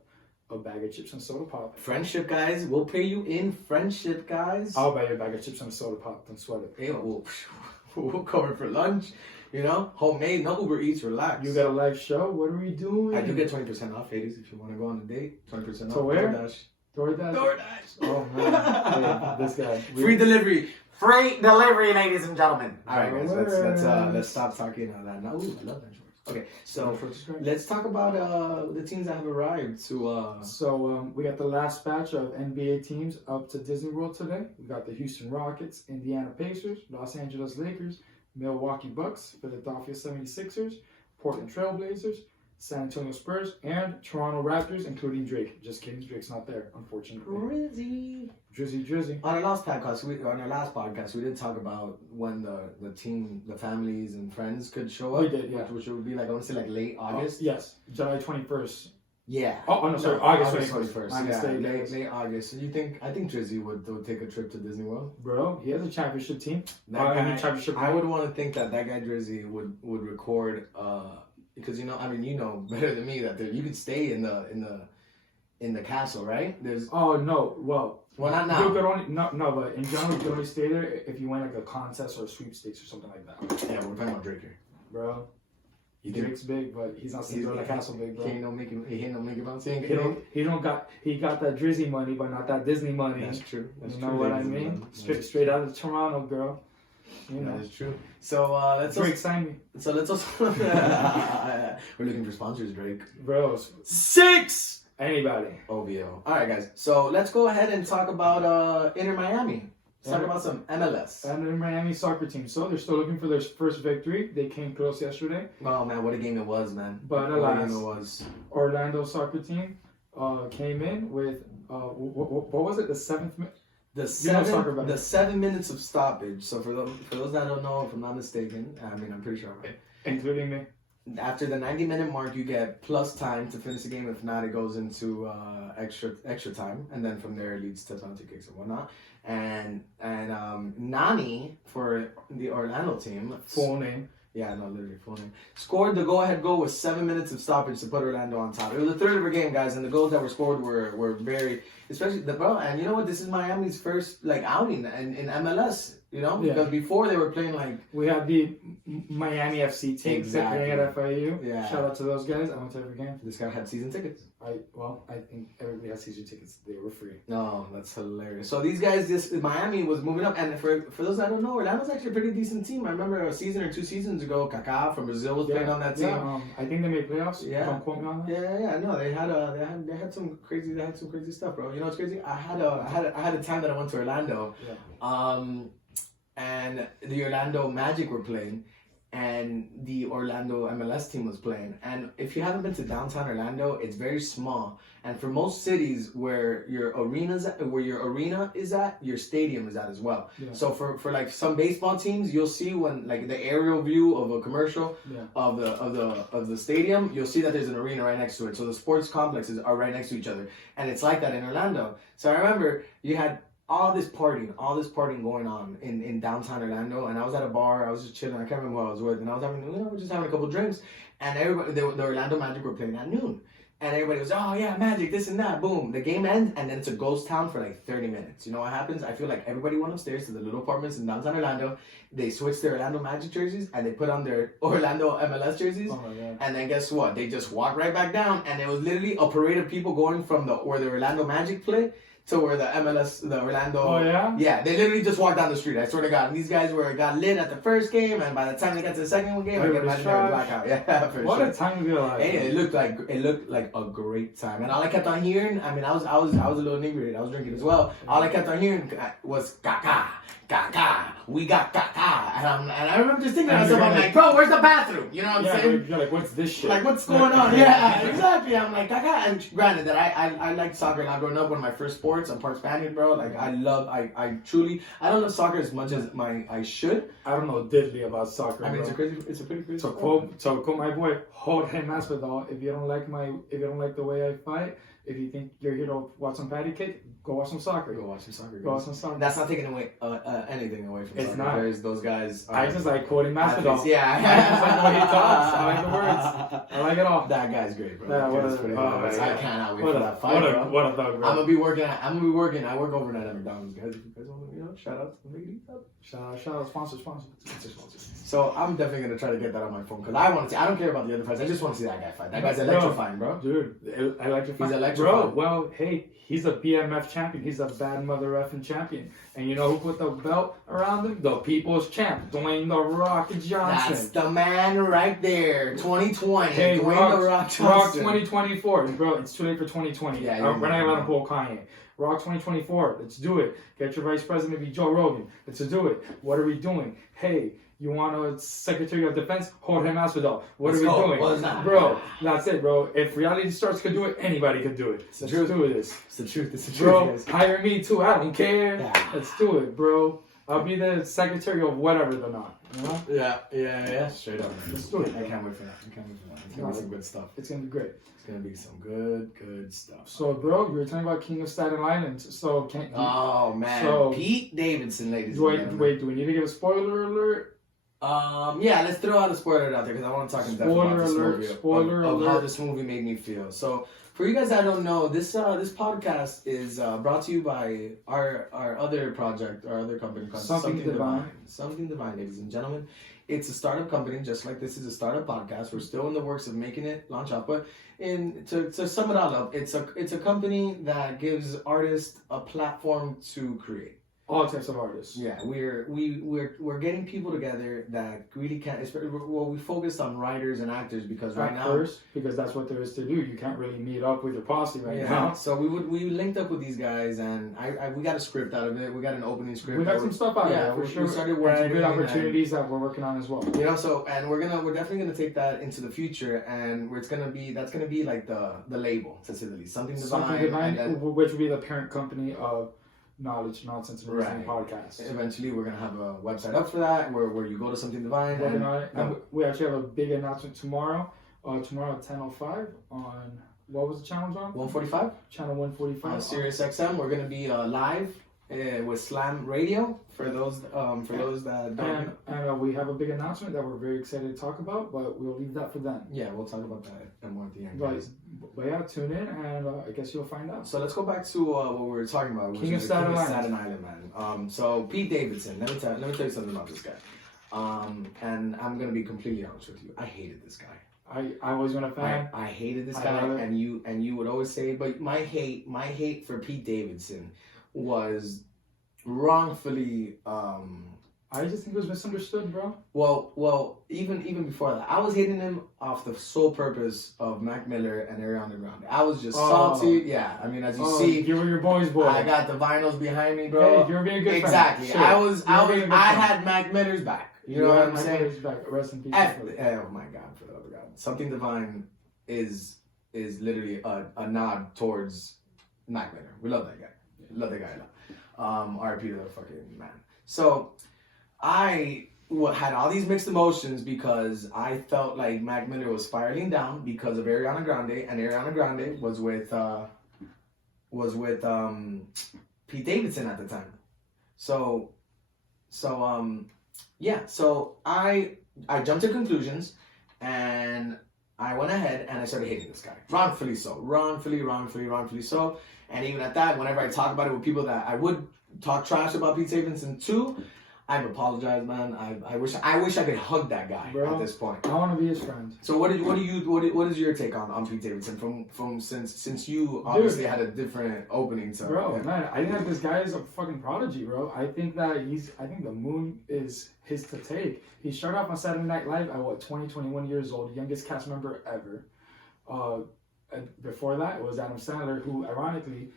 a bag of chips and soda pop. Friendship, guys. We'll pay you in friendship, guys. I'll buy you a bag of chips and soda pop. Don't sweat it. Hey, we'll cover for lunch. Homemade, no Uber Eats, relax. You got a live show? What are we doing? I do get 20% off, ladies, if you want to go on a date. 20% off. To where? DoorDash. Oh, man. This guy. Free delivery, ladies and gentlemen. All right, guys, let's stop talking on that. Now, I love that. Okay, so let's talk about the teams that have arrived to. So we got the last batch of NBA teams up to Disney World today. We got the Houston Rockets, Indiana Pacers, Los Angeles Lakers, Milwaukee Bucks, Philadelphia 76ers, Portland Trailblazers, San Antonio Spurs, and Toronto Raptors, including Drake. Just kidding, Drake's not there, unfortunately. Drizzy. On our last podcast, we did talk about when the team, the families and friends could show up. We did, yeah. Which would be like, I want to say like late August. Yes, July 21st. Yeah. Oh, no, sorry, August 21st. Yeah, late August. So I think Drizzy would take a trip to Disney World? Bro, he has a championship team. I would want to think that guy Drizzy would record, because you know better than me that you could stay in the castle, right? Well, not now. You could only but in general you could only stay there if you win like a contest or a sweepstakes or something like that. Yeah, we're talking about Drake here, bro. Drake's big, but he's not Cinderella Castle big, bro. He ain't no Mickey Mouse. He got that Drizzy money, but not that Disney money. That's true. You know what I mean? Straight out of Toronto, girl. That is true. So let's Drake sign me. So let's also we're looking for sponsors, Drake. Bro, 6. Anybody. OVO. All right, guys. So let's go ahead and talk about Inter Miami. Let's talk about some MLS. Inter Miami soccer team. So they're still looking for their first victory. They came close yesterday. Oh man, what a game it was, man. But alas, Orlando soccer team came in with what was it? The 7th minute. The 7 minutes of stoppage. So for those that don't know, if I'm not mistaken, I'm pretty sure. Including me. After the 90-minute mark, you get plus time to finish the game. If not, it goes into extra time, and then from there it leads to penalty kicks and whatnot. And Nani for the Orlando team, full name. Yeah, no, literally full name. Scored the go-ahead goal with 7 minutes of stoppage to put Orlando on top. It was a third of a game, guys, and the goals that were scored were very, especially and you know what? This is Miami's first outing in MLS. Because before they were playing we had the Miami FC team exactly at FIU. Yeah. Shout out to those guys. I went to every game. This guy had season tickets. I think everybody had season tickets. They were free. No, that's hilarious. So these guys, Miami was moving up, and for those that don't know, Orlando's actually a pretty decent team. I remember a season or 2 seasons ago, Kaká from Brazil was playing on that team. Yeah, I think they made playoffs. Yeah. Don't quote me on that. Yeah. No, they had some crazy stuff, bro. You know what's crazy? I had a time that I went to Orlando. Yeah. And the Orlando Magic were playing, and the Orlando MLS team was playing. And if you haven't been to downtown Orlando, it's very small. And for most cities where your arena is at, your stadium is at as well. Yeah. So for like some baseball teams, you'll see when like the aerial view of a commercial of the stadium, you'll see that there's an arena right next to it. So the sports complexes are right next to each other. And it's like that in Orlando. So I remember you had all this partying going on in downtown Orlando, and I was at a bar, I was just chilling, I can't remember who I was with, and I was just having a couple drinks, and everybody, the Orlando Magic were playing at noon, and everybody was, oh yeah, Magic, this and that, boom, the game ends, and then it's a ghost town for like 30 minutes. You know what happens? I feel like everybody went upstairs to the little apartments in downtown Orlando, they switched their Orlando Magic jerseys, and they put on their Orlando MLS jerseys, and then guess what? They just walked right back down, and it was literally a parade of people going from where the Orlando Magic play, to where the Orlando... Oh, yeah? Yeah, they literally just walked down the street, I swear to God. And these guys got lit at the first game, and by the time they got to the second game, I can imagine they were blackout. Yeah, for what sure. A time to be alive. Hey, it looked like a great time. And all I kept on hearing, I mean, I was a little inebriated, I was drinking as well. All I kept on hearing was, Kaka, Kaka, we got Kaka. And I remember just thinking to myself, I'm like, bro, where's the bathroom? You know what I'm saying? You're like, what's this shit? Like, what's going on? Yeah, exactly. I'm like, Kaka. And granted that I liked soccer and I growing up, one of my first sports. I'm part Spaniard, bro. Like, I don't love soccer as much as I should. I don't know diddly about soccer. I mean, bro. it's a pretty crazy. So quote my boy Jorge Masvidal. If you don't like the way I fight, if you think you're here to watch some patty cake, go watch some soccer. Go watch some soccer. Go watch some soccer. That's not taking away anything away from soccer. It's not. There's those guys. I just like quoting Masvidal. Yeah. I just like the way he talks. I like the words. I like it all. That guy's great, bro. I cannot wait for that fight, bro. What a thug, bro. I'm gonna be working. I work overnight at McDonald's, guys. If you guys want to, shout out to the Shout out, sponsor. So I'm definitely gonna try to get that on my phone because I want to see. I don't care about the other fights. I just want to see that guy fight. That guy's electrifying, bro. Dude, electrifying. He's electrifying. Bro, well, hey, he's a BMF champion. He's a bad mother effing champion. And you know who put the belt around him? The people's champ, Dwayne The Rock Johnson. That's the man right there. 2020. Hey, Dwayne The Rock Johnson. Rock 2024. Bro, it's too late for 2020. Yeah, we're not allowed to pull Kanye. Rock 2024. Let's do it. Get your vice president to be Joe Rogan. Let's do it. What are we doing? Hey, you want a Secretary of Defense? Jorge Masvidal. What are we doing? What's that? Bro, that's it, bro. If reality stars could do it, anybody could do it. Let's do this. It's the truth. It's the truth. Bro, hire me too. I don't care. Yeah. Let's do it, bro. I'll be the Secretary of whatever they're not. You know? Yeah. Straight up. Let's do it. I can't wait for that. It's gonna be some good stuff. It's gonna be great. It's gonna be some good stuff. So, bro, you were talking about King of Staten Island. So, oh man, Pete Davidson, ladies and gentlemen. Wait, do we need to give a spoiler alert? Yeah, let's throw out a spoiler out there because I want to talk in depth about this movie. Spoiler alert. How this movie made me feel. So, for you guys that don't know, this podcast is brought to you by our other project, our other company called Something Divine. Something Divine, ladies and gentlemen. It's a startup company, just like this is a startup podcast. We're still in the works of making it launch out, but to sum it all up, it's a company that gives artists a platform to create. All types of artists. Yeah, we're getting people together that really can't. Well, we focused on writers and actors because because that's what there is to do. You can't really meet up with your posse now. So we linked up with these guys and we got a script out of it. We got an opening script. We got some stuff out of it. For sure. We started working. And good opportunities that we're working on as well. You know, we're definitely gonna take that into the future, and that's gonna be like the label, to say the least. Something Divine, which will be the parent company of Knowledge, Nonsense, and Reasoning Podcast. Eventually, we're gonna have a website up for that, where you go to Something Divine. And we actually have a big announcement tomorrow. Tomorrow at 10:05 on what was the channel, John? 145. Channel 145. On Sirius XM. We're gonna be live with Slam Radio for those that don't. And we have a big announcement that we're very excited to talk about, but we'll leave that for then. Yeah, we'll talk about that more at the end. Right. But yeah, tune in, and I guess you'll find out. So let's go back to what we were talking about. King of Staten Island, man. So Pete Davidson. Let me tell you something about this guy. And I'm gonna be completely honest with you. I hated this guy. I was a fan. I hated this guy, and you would always say it, but my hate for Pete Davidson was wrongfully. I just think it was misunderstood, bro. Well, even before that, I was hating him off the sole purpose of Mac Miller and Ariana Grande. I was just salty. Yeah, I mean, as you see, you were your boy's boy. I got the vinyls behind me, bro. Hey, you're being a good exactly. friend. Sure. I had Mac Miller's back. You know what I'm saying? Rest in peace. Oh my God, for the love of God. Something Divine is literally a nod towards Mac Miller. We love that guy. Love that guy a lot. R.I.P. to the fucking man. So I had all these mixed emotions because I felt like Mac Miller was spiraling down because of Ariana Grande, and Ariana Grande was with Pete Davidson at the time. So I jumped to conclusions, and I went ahead and I started hating this guy. Wrongfully so. Wrongfully so. And even at that, whenever I talk about it with people that I would talk trash about Pete Davidson too, I've apologized, man. I wish I could hug that guy, bro, at this point. I want to be his friend. So what is your take on Pete Davidson from since you obviously had a different opening to man, I think that this guy is a fucking prodigy, bro. I think the moon is his to take. He started off on Saturday Night Live at 21 years old, youngest cast member ever. And before that, it was Adam Sandler, who ironically,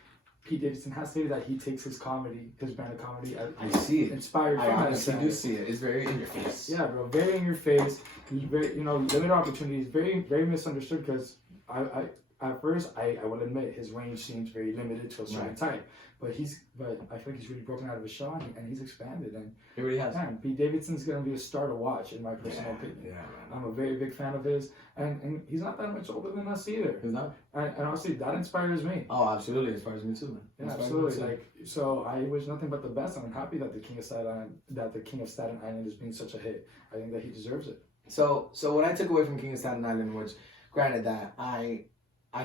Pete Davidson has stated that he takes his brand of comedy. I see it. Inspired from I honestly do see it. It's very in your face. Yeah, bro, very in your face. Limited opportunities. Very, very misunderstood. Because at first I will admit his range seems very limited to a certain type. But I feel like he's really broken out of his shell and he's expanded. And he really has. Man, Pete Davidson's gonna be a star to watch in my personal opinion. Yeah, man. I'm a very big fan of his, and he's not that much older than us either. He's not. And honestly, that inspires me. Oh, absolutely, inspires me too, man. Yeah, absolutely. So I wish nothing but the best, and I'm happy that the King of Staten Island is being such a hit. I think that he deserves it. So what I took away from King of Staten Island, which, granted that I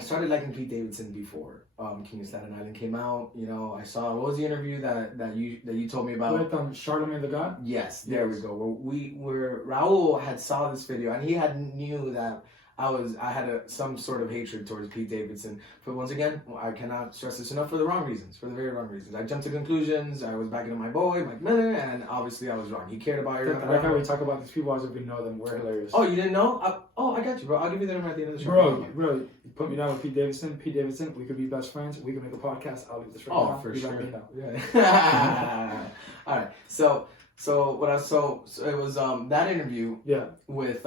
started liking Pete Davidson before King of Staten Island came out. You know, I saw, what was the interview that you told me about? With Charlemagne the God? Yes, there we go. Where Raul had saw this video, and he knew that I had some sort of hatred towards Pete Davidson. But once again, I cannot stress this enough, for the very wrong reasons. I jumped to conclusions. I was backing up my boy, Mike Miller, and obviously I was wrong. He cared about Ariana. I like how we talk about these people as if we know them. We're hilarious. Oh, you didn't know? I got you, bro. I'll give you the number at the end of the show. Bro, you put me down with Pete Davidson. Pete Davidson, we could be best friends. We could make a podcast. I'll leave this right now. Oh, for sure. Yeah. All right. So it was that interview. Yeah. With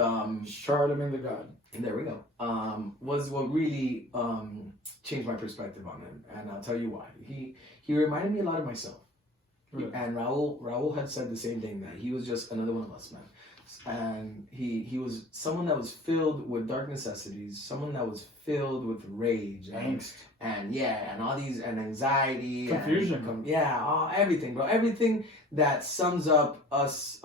Charlemagne the God. There we go. Was what really changed my perspective on him, and I'll tell you why. He reminded me a lot of myself. Really? And Raul had said the same thing, that he was just another one of us, man. And he was someone that was filled with dark necessities, someone that was filled with rage, angst, and all these, and anxiety, confusion, everything, bro, everything that sums up us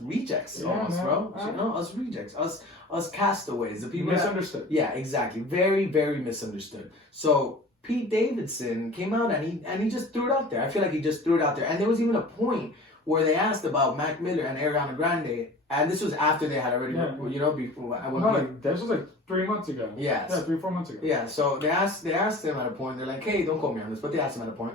rejects, almost, man. Bro. You know, us rejects, us castaways, the people misunderstood. Yeah, exactly, very, very misunderstood. So Pete Davidson came out and he just threw it out there. I feel like he just threw it out there, and there was even a point where they asked about Mac Miller and Ariana Grande, and this was after they had already, before. This was like 3 months ago. Yeah. Yeah, 3-4 months ago. Yeah, so they asked him at a point, they're like, hey, don't quote me on this, but they asked him at a point,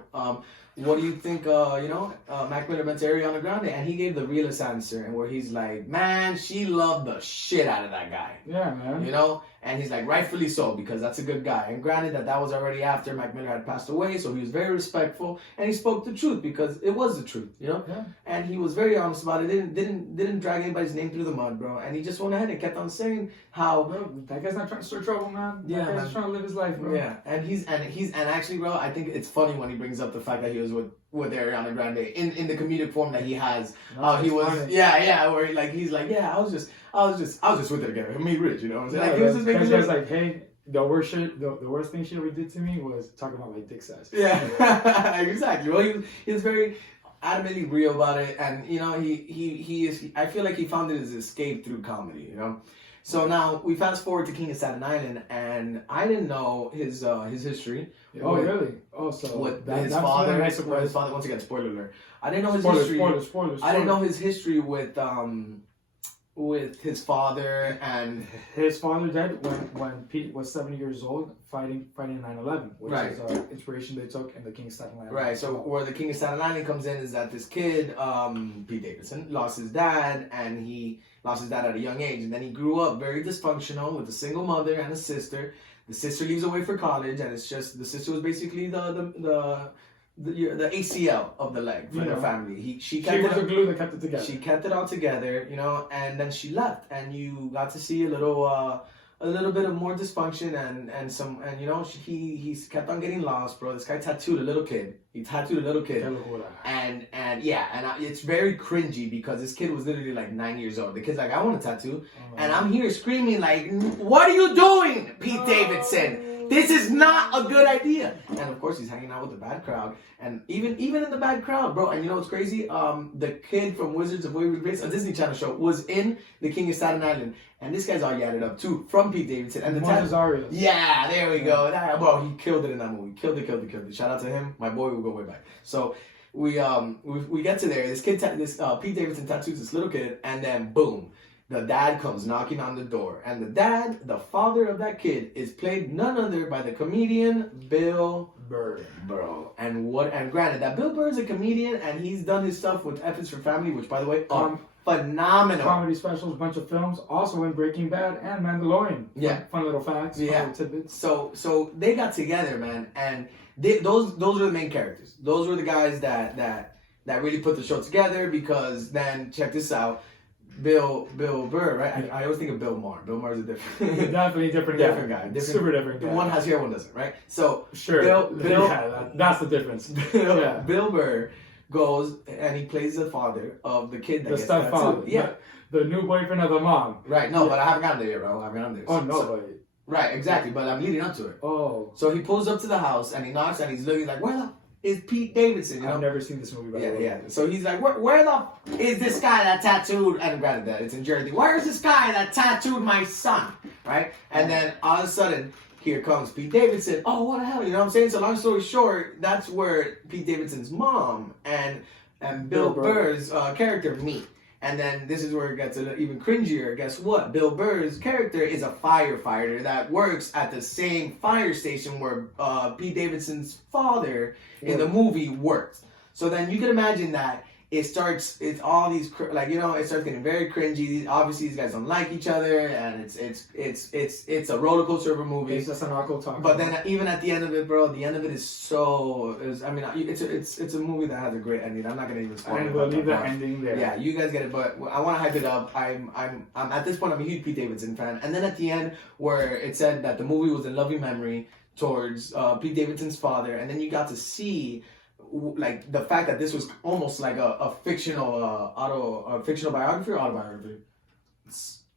what do you think, Mac Miller meant to Ariana Grande? And he gave the realest answer, and where he's like, man, she loved the shit out of that guy. Yeah, man. You know? And he's like, rightfully so, because that's a good guy. And granted that was already after Mac Miller had passed away, so he was very respectful, and he spoke the truth, because it was the truth, you know? Yeah. And he was very honest about it, didn't drag anybody's name through the mud, bro. And he just went ahead and kept on saying how... Bro, that guy's not trying to start trouble, man. Yeah, that guy's just trying to live his life, bro. Yeah, and actually, bro, I think it's funny when he brings up the fact that he was with Ariana Grande in the comedic form that he has. He was funny. Where he's like, I was just with her again. Me rich, you know what I'm saying? Like, he was just making sure. Like, hey, the worst thing she ever did to me was talking about my dick size. Yeah, exactly. Well, he was very adamantly real about it, and you know, he is. I feel like he found his escape through comedy, you know. So now we fast forward to King of Staten Island, and I didn't know his history. Oh, really? Oh, so with his father. Once again, spoiler alert. I didn't know his history. Spoilers. I didn't know his history with his father, and his father died when Pete was 7 years old, fighting 9/11, which is inspiration they took in the King of Staten Island. Right. So where the King of Staten Island comes in is that this kid, Pete Davidson, lost his dad, and he lost his dad at a young age, and then he grew up very dysfunctional with a single mother and a sister. The sister leaves away for college, and it's just the sister was basically the the ACL of the leg for their family. She was the glue that kept it together. She kept it all together, you know, and then she left, and you got to see a little bit of more dysfunction and you know, he kept on getting lost, bro. This guy tattooed a little kid. He tattooed a little kid, and it's very cringy because this kid was literally like 9 years old. The kid's like, I want a tattoo, and I'm here screaming like, what are you doing, Pete Davidson? This is not a good idea. And of course, he's hanging out with the bad crowd. And even in the bad crowd, bro. And you know what's crazy? The kid from Wizards of Waverly Place, a Disney Channel show, was in The King of Staten Island. And this guy's all yadded up too, from Pete Davidson. And the yeah, there we go. Bro, he killed it in that movie. Killed it. Shout out to him. My boy will go way back. So we get to there. This kid, Pete Davidson tattoos this little kid, and then boom. The dad comes knocking on the door, and the father of that kid, is played none other by the comedian Bill Burr, bro. And granted, that Bill Burr is a comedian, and he's done his stuff with F is for Family, which, by the way, phenomenal comedy specials, bunch of films, also in Breaking Bad and Mandalorian. Yeah, fun little facts. Yeah, tidbits. So they got together, man, and those were the main characters. Those were the guys that really put the show together. Because then check this out. Bill Burr, right? I always think of Bill Maher. Bill Maher is a different, definitely different guy. Super different guy. One has hair, one doesn't, right? So sure, that's the difference. Bill Burr goes and he plays the father of the kid that gets stepfather. Yeah, the new boyfriend of the mom. Right. No, but I haven't gotten there yet, bro. I haven't gotten there. Oh no, but right, exactly. But I'm leading up to it. Oh. So he pulls up to the house and he knocks and he's looking like, where the is Pete Davidson? You know? I've never seen this movie, by the way. Yeah. So he's like, where the is this guy that tattooed? And granted that it's in Jersey. Where is this guy that tattooed my son? Right? And then all of a sudden, here comes Pete Davidson. Oh, what the hell? You know what I'm saying? So long story short, that's where Pete Davidson's mom and Bill Burr's character meet. And then this is where it gets even cringier. Guess what? Bill Burr's character is a firefighter that works at the same fire station where Pete Davidson's father in the movie worked. So then you can imagine that it's all these, like, you know, it starts getting very cringy. Obviously, these guys don't like each other, and it's a roller coaster of a movie. It's just an awkward talk. But then even at the end of it, bro, the end of it is so. It's a movie that has a great ending. I'm not gonna even spoil it. And we'll leave the ending there. Yeah, you guys get it, but I want to hype it up. I'm at this point, I'm a huge Pete Davidson fan. And then at the end, where it said that the movie was in loving memory towards Pete Davidson's father, and then you got to see, like, the fact that this was almost like a fictional fictional biography or autobiography.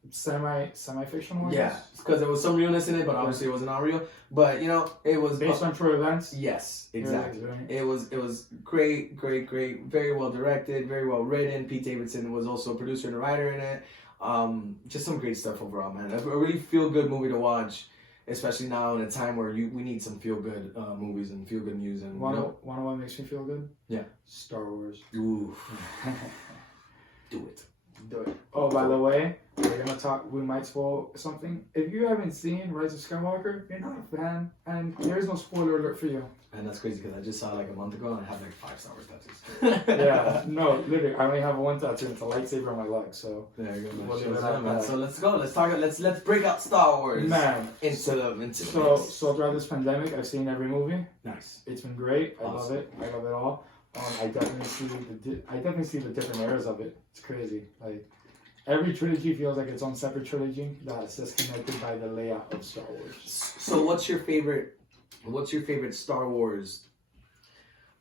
Semi-fictional. Yeah, because there was some realness in it, but obviously it wasn't all real. But you know, it was based on true events. Yes, exactly. It was great, very well directed, very well written. Pete Davidson was also a producer and a writer in it. Just some great stuff overall, man. A really feel good movie to watch. Especially now in a time where we need some feel-good movies and feel-good news. And one of what makes me feel good? Yeah. Star Wars. Ooh. Do it. Oh, by the way, we might spoil something. If you haven't seen Rise of Skywalker, you're not a fan, and there's no spoiler alert for you. And that's crazy because I just saw like a month ago and I have like 5 Star Wars tattoos. Yeah, no, literally, I only have one tattoo. It's a lightsaber on my leg. So there you go, man. So let's go. Let's talk. Let's break out Star Wars. Man, so throughout this pandemic, I've seen every movie. Nice. It's been great. I love it. I love it all. I definitely see the different eras of it. It's crazy. Like, every trilogy feels like its own separate trilogy that's just connected by the layout of Star Wars. So what's your favorite Star Wars?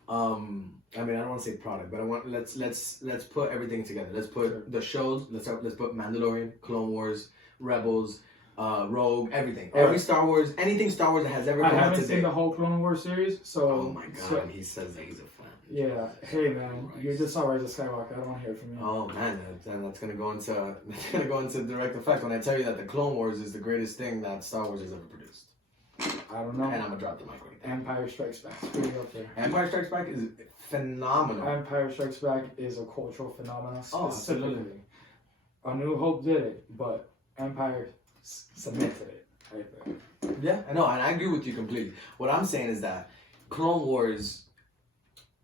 I mean, I don't want to say product, but let's put everything together. Let's put the shows. Let's put Mandalorian, Clone Wars, Rebels, Rogue, everything. Every Star Wars, anything Star Wars that has ever come out today. I haven't seen the whole Clone Wars series, so. Oh my god, he says that he's a fan. Yeah, hey man, you just saw Rise of Skywalker. I don't want to hear it from you. Oh man, that's gonna go into direct effect when I tell you that the Clone Wars is the greatest thing that Star Wars has ever produced. I don't know. And I'm gonna drop the mic right there. Empire Strikes Back is pretty up there. Empire Strikes Back is phenomenal. Empire Strikes Back is a cultural phenomenon. Oh, absolutely. A New Hope did it, but Empire cemented it. Right there. Yeah, I know, and I agree with you completely. What I'm saying is that Clone Wars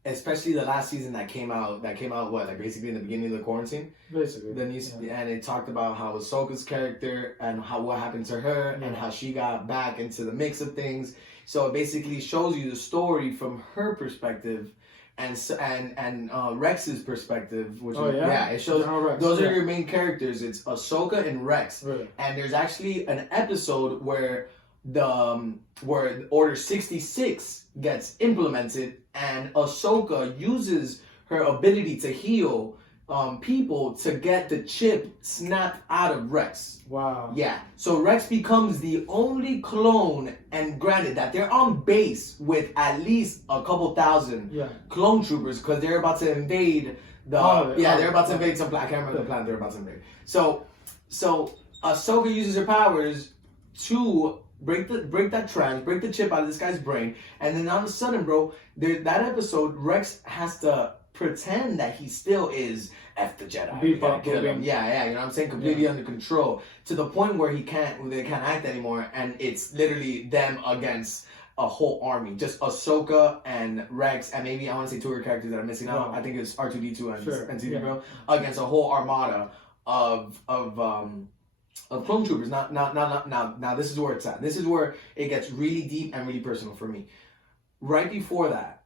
especially the last season that came out what, like basically in the beginning of the quarantine. Basically. And it talked about how Ahsoka's character and what happened to her and how she got back into the mix of things. So it basically shows you the story from her perspective and Rex's perspective, which it shows those are your main characters. It's Ahsoka and Rex. Really? And there's actually an episode where where Order 66 gets implemented, and Ahsoka uses her ability to heal people to get the chip snapped out of Rex. Wow. Yeah. So Rex becomes the only clone, and granted that they're on base with at least a couple thousand clone troopers because they're about to invade they're about to invade some planet. I can't remember the planet they're about to invade. So Ahsoka uses her powers to break the chip out of this guy's brain, and then all of a sudden, bro, that episode, Rex has to pretend that he still is F the Jedi. Beep up, kill him. Yeah, you know what I'm saying? Completely under control to the point where they can't act anymore, and it's literally them against a whole army. Just Ahsoka and Rex, and maybe I want to say two other characters that are missing out. I think it's R2D2 and C-3PO against a whole armada of clone troopers. Now this is where it's at. This is where it gets really deep and really personal for me. Right before that,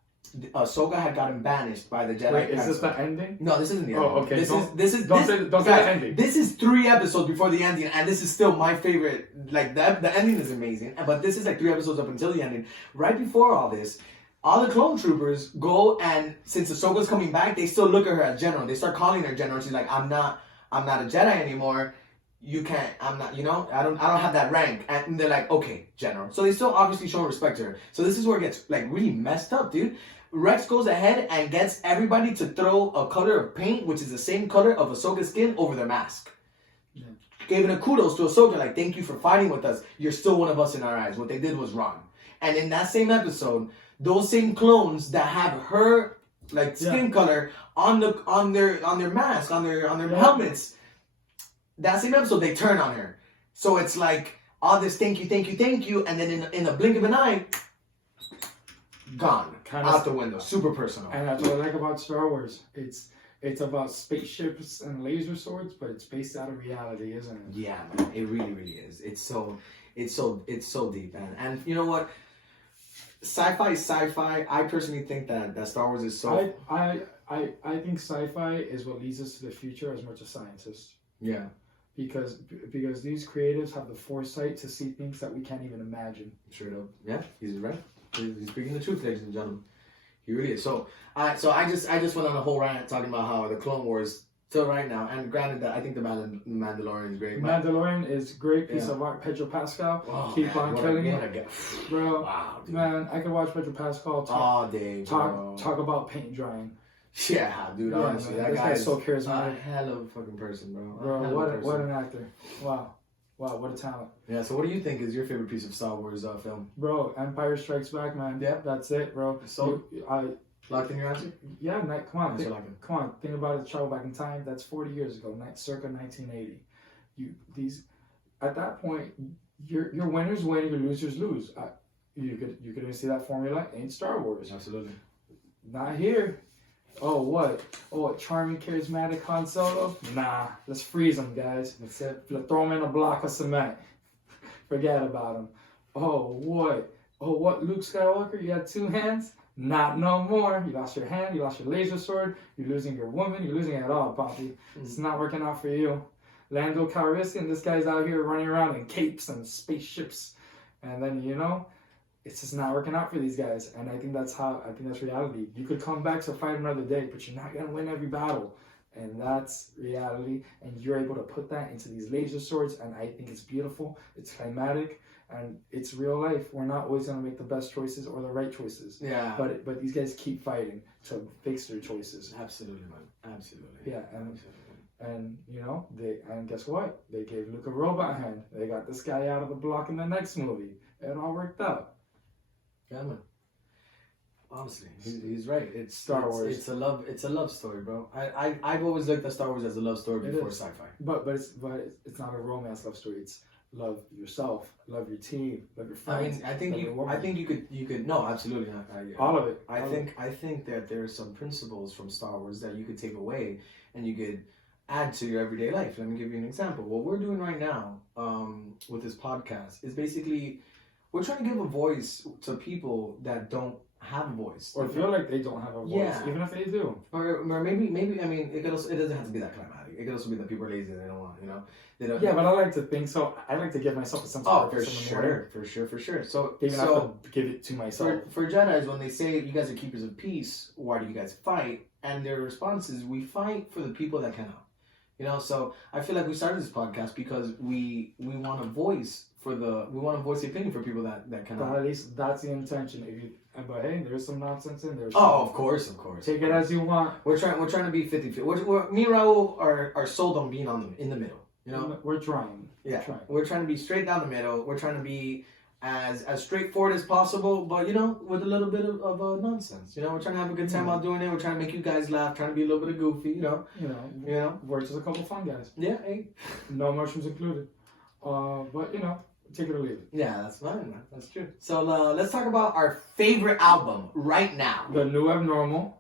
Ahsoka had gotten banished by the Jedi. Wait, is this the ending? No, this isn't the ending. Oh, okay. Don't say the ending. This is 3 episodes before the ending, and this is still my favorite. Like the ending is amazing, but this is like 3 episodes up until the ending. Right before all this, all the clone troopers go, and since Ahsoka's coming back, they still look at her as General. They start calling her General. She's like, I'm not a Jedi anymore. You can't, I'm not, I don't have that rank. And they're like, okay, General. So they still obviously show respect to her. So this is where it gets like really messed up, dude. Rex goes ahead and gets everybody to throw a color of paint, which is the same color of Ahsoka's skin, over their mask. Yeah. Giving a kudos to Ahsoka, like, thank you for fighting with us. You're still one of us in our eyes. What they did was wrong. And in that same episode, those same clones that have her like skin color on their mask, on their helmets, that same episode they turn on her. So it's like all this thank you, and then in a blink of an eye, gone. Out the window. Super personal. And that's what I like about Star Wars. It's about spaceships and laser swords, but it's based out of reality, isn't it? Yeah, man. It really, really is. It's so deep, man. And you know what? Sci-fi is sci-fi. I personally think that Star Wars is so. I think sci-fi is what leads us to the future as much as scientists. Yeah. Because these creatives have the foresight to see things that we can't even imagine. Sure do. Yeah, he's right. He's speaking the truth, ladies and gentlemen. He really is. So I just went on a whole rant talking about how the Clone Wars till right now, and granted that I think the Mandalorian is great. Mandalorian is great piece of art. Pedro Pascal, keep on killing it, bro. Wow, dude. Man, I could watch Pedro Pascal talk all day. Talk about paint drying. Yeah, dude. Honestly, that guy is so charismatic. A hell of a fucking person, bro. Bro, what an actor. Wow, what a talent. Yeah, so what do you think is your favorite piece of Star Wars film? Bro, Empire Strikes Back, man. Yeah. That's it, bro. So, locked in your answer? Yeah, come on. Think about it, travel back in time. That's 40 years ago, circa 1980. At that point, your winners win, your losers lose. You could even see that formula in Star Wars. Absolutely. Not here. Oh, what? Oh, a charming, charismatic Han Solo? Nah, let's freeze him, guys. That's it. Throw him in a block of cement. Forget about him. Oh, what? Luke Skywalker, you had 2 hands? Not no more. You lost your hand, you lost your laser sword, you're losing your woman, you're losing it all, Poppy. It's not working out for you. Lando Calrissian, this guy's out here running around in capes and spaceships. And then, it's just not working out for these guys. And I think that's reality. You could come back to fight another day, but you're not going to win every battle. And that's reality. And you're able to put that into these laser swords. And I think it's beautiful. It's climatic. And it's real life. We're not always going to make the best choices or the right choices. Yeah. But these guys keep fighting to fix their choices. Absolutely, man. Absolutely. Yeah. And and guess what? They gave Luke a robot hand. They got this guy out of the block in the next movie. It all worked out. Yeah, man. Honestly, he's right. It's Star Wars. It's a love story, bro. I've always looked at Star Wars as a love story before sci-fi. But it's not a romance love story. love yourself, love your team, love your friends. I think you could. No, absolutely not. All of it. I think that there are some principles from Star Wars that you could take away and you could add to your everyday life. Let me give you an example. What we're doing right now, with this podcast is basically we're trying to give a voice to people that don't have a voice or feel like they don't have a voice, even if they do. Or maybe I mean it doesn't have to be that climatic. It could also be that people are lazy and they don't want, they don't. Yeah, but I like to think so. I like to give myself a sense of purpose. For sure. So even have to give it to myself. For Jedi's, when they say you guys are keepers of peace, why do you guys fight? And their response is, we fight for the people that cannot. So I feel like we started this podcast because we want a voice the opinion for people that cannot. But at least that's the intention. But hey, there's some nonsense in there. So of course. Take it as you want. We're trying to be 50-50. Me and Raul are sold on being in the middle. We're trying. Yeah, we're trying to be straight down the middle. We're trying to be as straightforward as possible, but with a little bit of nonsense. We're trying to have a good time while doing it. We're trying to make you guys laugh. Trying to be a little bit of goofy. We're just a couple fun guys. Yeah, hey. No mushrooms included. But take it or leave it. Yeah, that's fine, man. That's true. So let's talk about our favorite album right now. The New Abnormal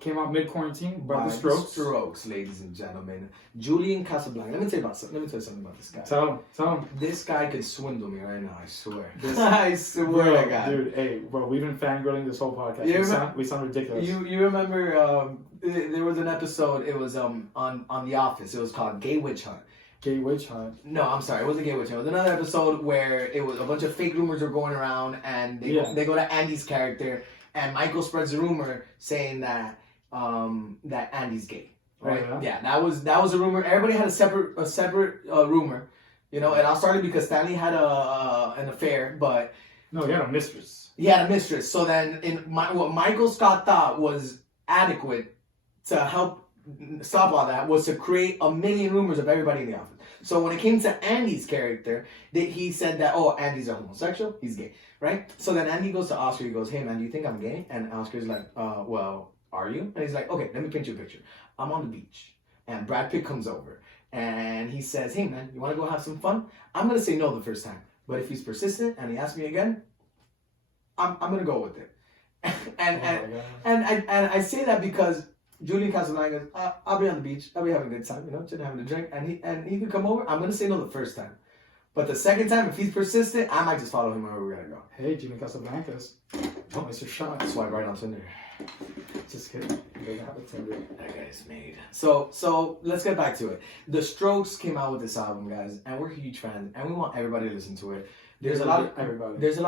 came out mid-quarantine by the Strokes, ladies and gentlemen. Julian Casablanca. Let me tell you something about this guy. Tell him. This guy could swindle me right now. I swear. I swear to God. Dude, hey, bro, we've been fangirling this whole podcast. We sound ridiculous. You remember? There was an episode. It was on The Office. It was called Gay Witch Hunt. Gay Witch Hunt. No, I'm sorry. It wasn't Gay Witch Hunt. It was another episode where it was a bunch of fake rumors were going around, and they go to Andy's character, and Michael spreads a rumor saying that that Andy's gay. Right? Oh, yeah, that was a rumor. Everybody had a separate rumor. It all started because Stanley had an affair, but no, he had a mistress. He had a mistress. So then, what Michael Scott thought was adequate to help stop all that was to create a million rumors of everybody in the office. So when it came to Andy's character, he said that, Andy's a homosexual, he's gay, right? So then Andy goes to Oscar, he goes, hey man, do you think I'm gay? And Oscar's like, well, are you? And he's like, okay, let me paint you a picture. I'm on the beach, and Brad Pitt comes over, and he says, hey man, you want to go have some fun? I'm going to say no the first time, but if he's persistent and he asks me again, I'm going to go with it. and I say that because Julian Casablanca goes, I'll be on the beach. I'll be having a good time, having a drink. And he could come over. I'm going to say no the first time. But the second time, if he's persistent, I might just follow him wherever we're going to go. Hey, Julian Casablancas. Don't miss your shot. Swipe right on Tinder. Just kidding. You don't have a Tinder. That guy's made. So let's get back to it. The Strokes came out with this album, guys. And we're huge fans. And we want everybody to listen to it. There's a lot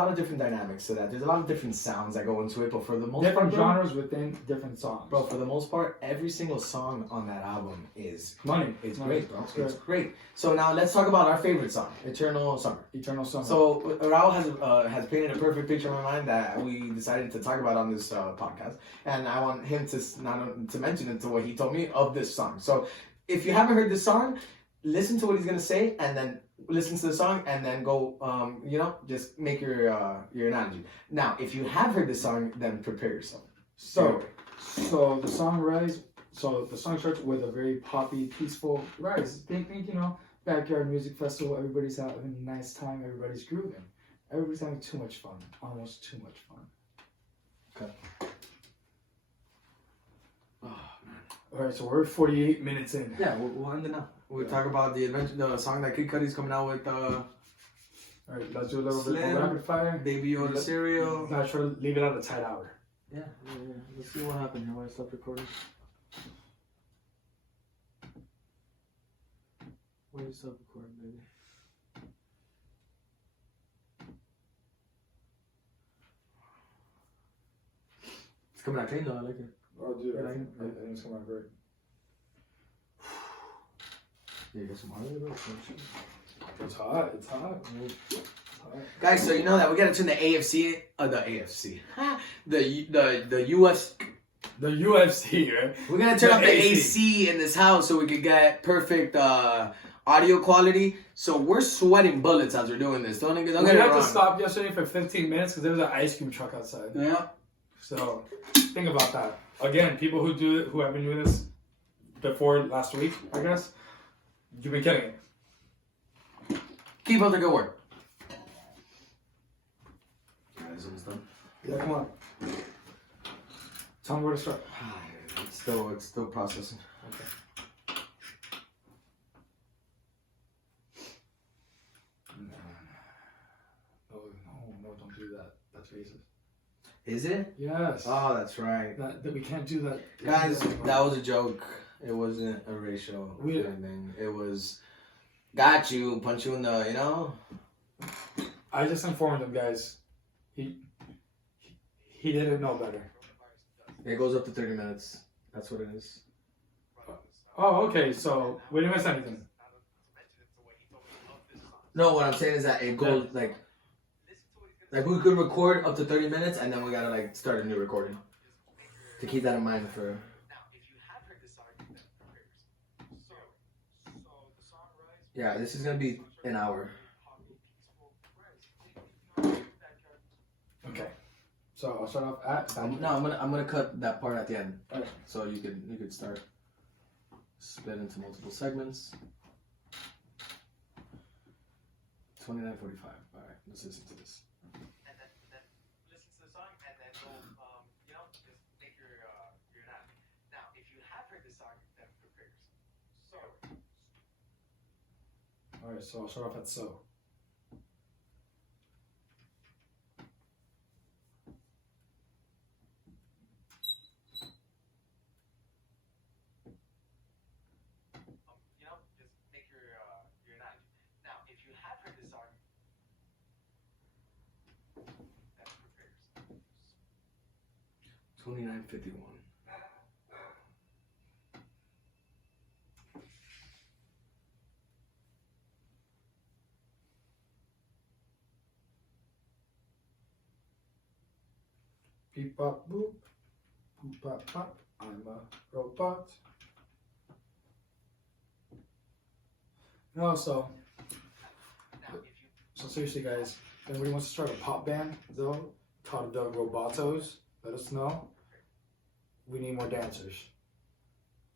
of different dynamics to that. There's a lot of different sounds that go into it, but for the most part, genres within different songs. Bro, for the most part, every single song on that album is money. It's great, bro. It's great. So now let's talk about our favorite song, Eternal Summer. Eternal Summer. So Raul has painted a perfect picture in my mind that we decided to talk about on this podcast, and I want him to mention it to what he told me of this song. So if you haven't heard this song, listen to what he's gonna say, and then listen to the song, and then go, just make your analogy. Now, if you have heard this song, then prepare yourself. So the song starts with a very poppy, peaceful rise. Think, backyard music festival. Everybody's having a nice time. Everybody's grooving. Everybody's having too much fun. Almost too much fun. Okay. Oh man. All right, so we're 48 minutes in. Yeah, we'll end it now. We'll talk about the song that Kid Cudi's coming out with. All right, let's do a little bit more rapid fire. Baby Yoda cereal. Not try to leave it at a tight hour. Yeah. Let's see what happened here when I stop recording. When you stop recording, baby. It's coming out clean though. I like it. Oh, dude, I think it's coming out great. Yeah, you got some honey though? It's hot. It's hot. Guys, so you know that we gotta turn the AFC, the US, the UFC, right? We're gonna turn up the AC in this house so we could get perfect audio quality. So we're sweating bullets as we're doing this. Don't get it wrong. We had to stop yesterday for 15 minutes because there was an ice cream truck outside. Yeah. So think about that. Again, people who have been doing this before last week, I guess, you've been killing it. Keep up the good work. Alright, so it's done. Yeah, come on. Tell me where to start. It's still processing. Okay. No, don't do that. That's racist. Is it? Yes. Oh, that's right. That we can't do that. Guys, that was a joke. It wasn't a racial thing. It was, got you, punch you in the, you know? I just informed him, guys. He didn't know better. It goes up to 30 minutes. That's what it is. Oh, okay. So we didn't miss anything. No, what I'm saying is that it goes like we could record up to 30 minutes and then we gotta like start a new recording. To keep that in mind for. Yeah, this is gonna be an hour. Okay. So I'll start off at. I'm gonna cut that part at the end. Okay. So you could start split into multiple segments. 29:45. All right, let's listen to this. And then listen to the song and then go, just make your anatomy. Now, if you have heard this song, then prepare yourself. So. All right. So I'll start off at so. Just make your anatomy. Now, if you have heard this song, then prepare yourself. 29:51. Beep bop boop. Boop bop bop. I'm a robot. No, so seriously, guys, if anybody wants to start a pop band, though, called the Robotos, let us know. We need more dancers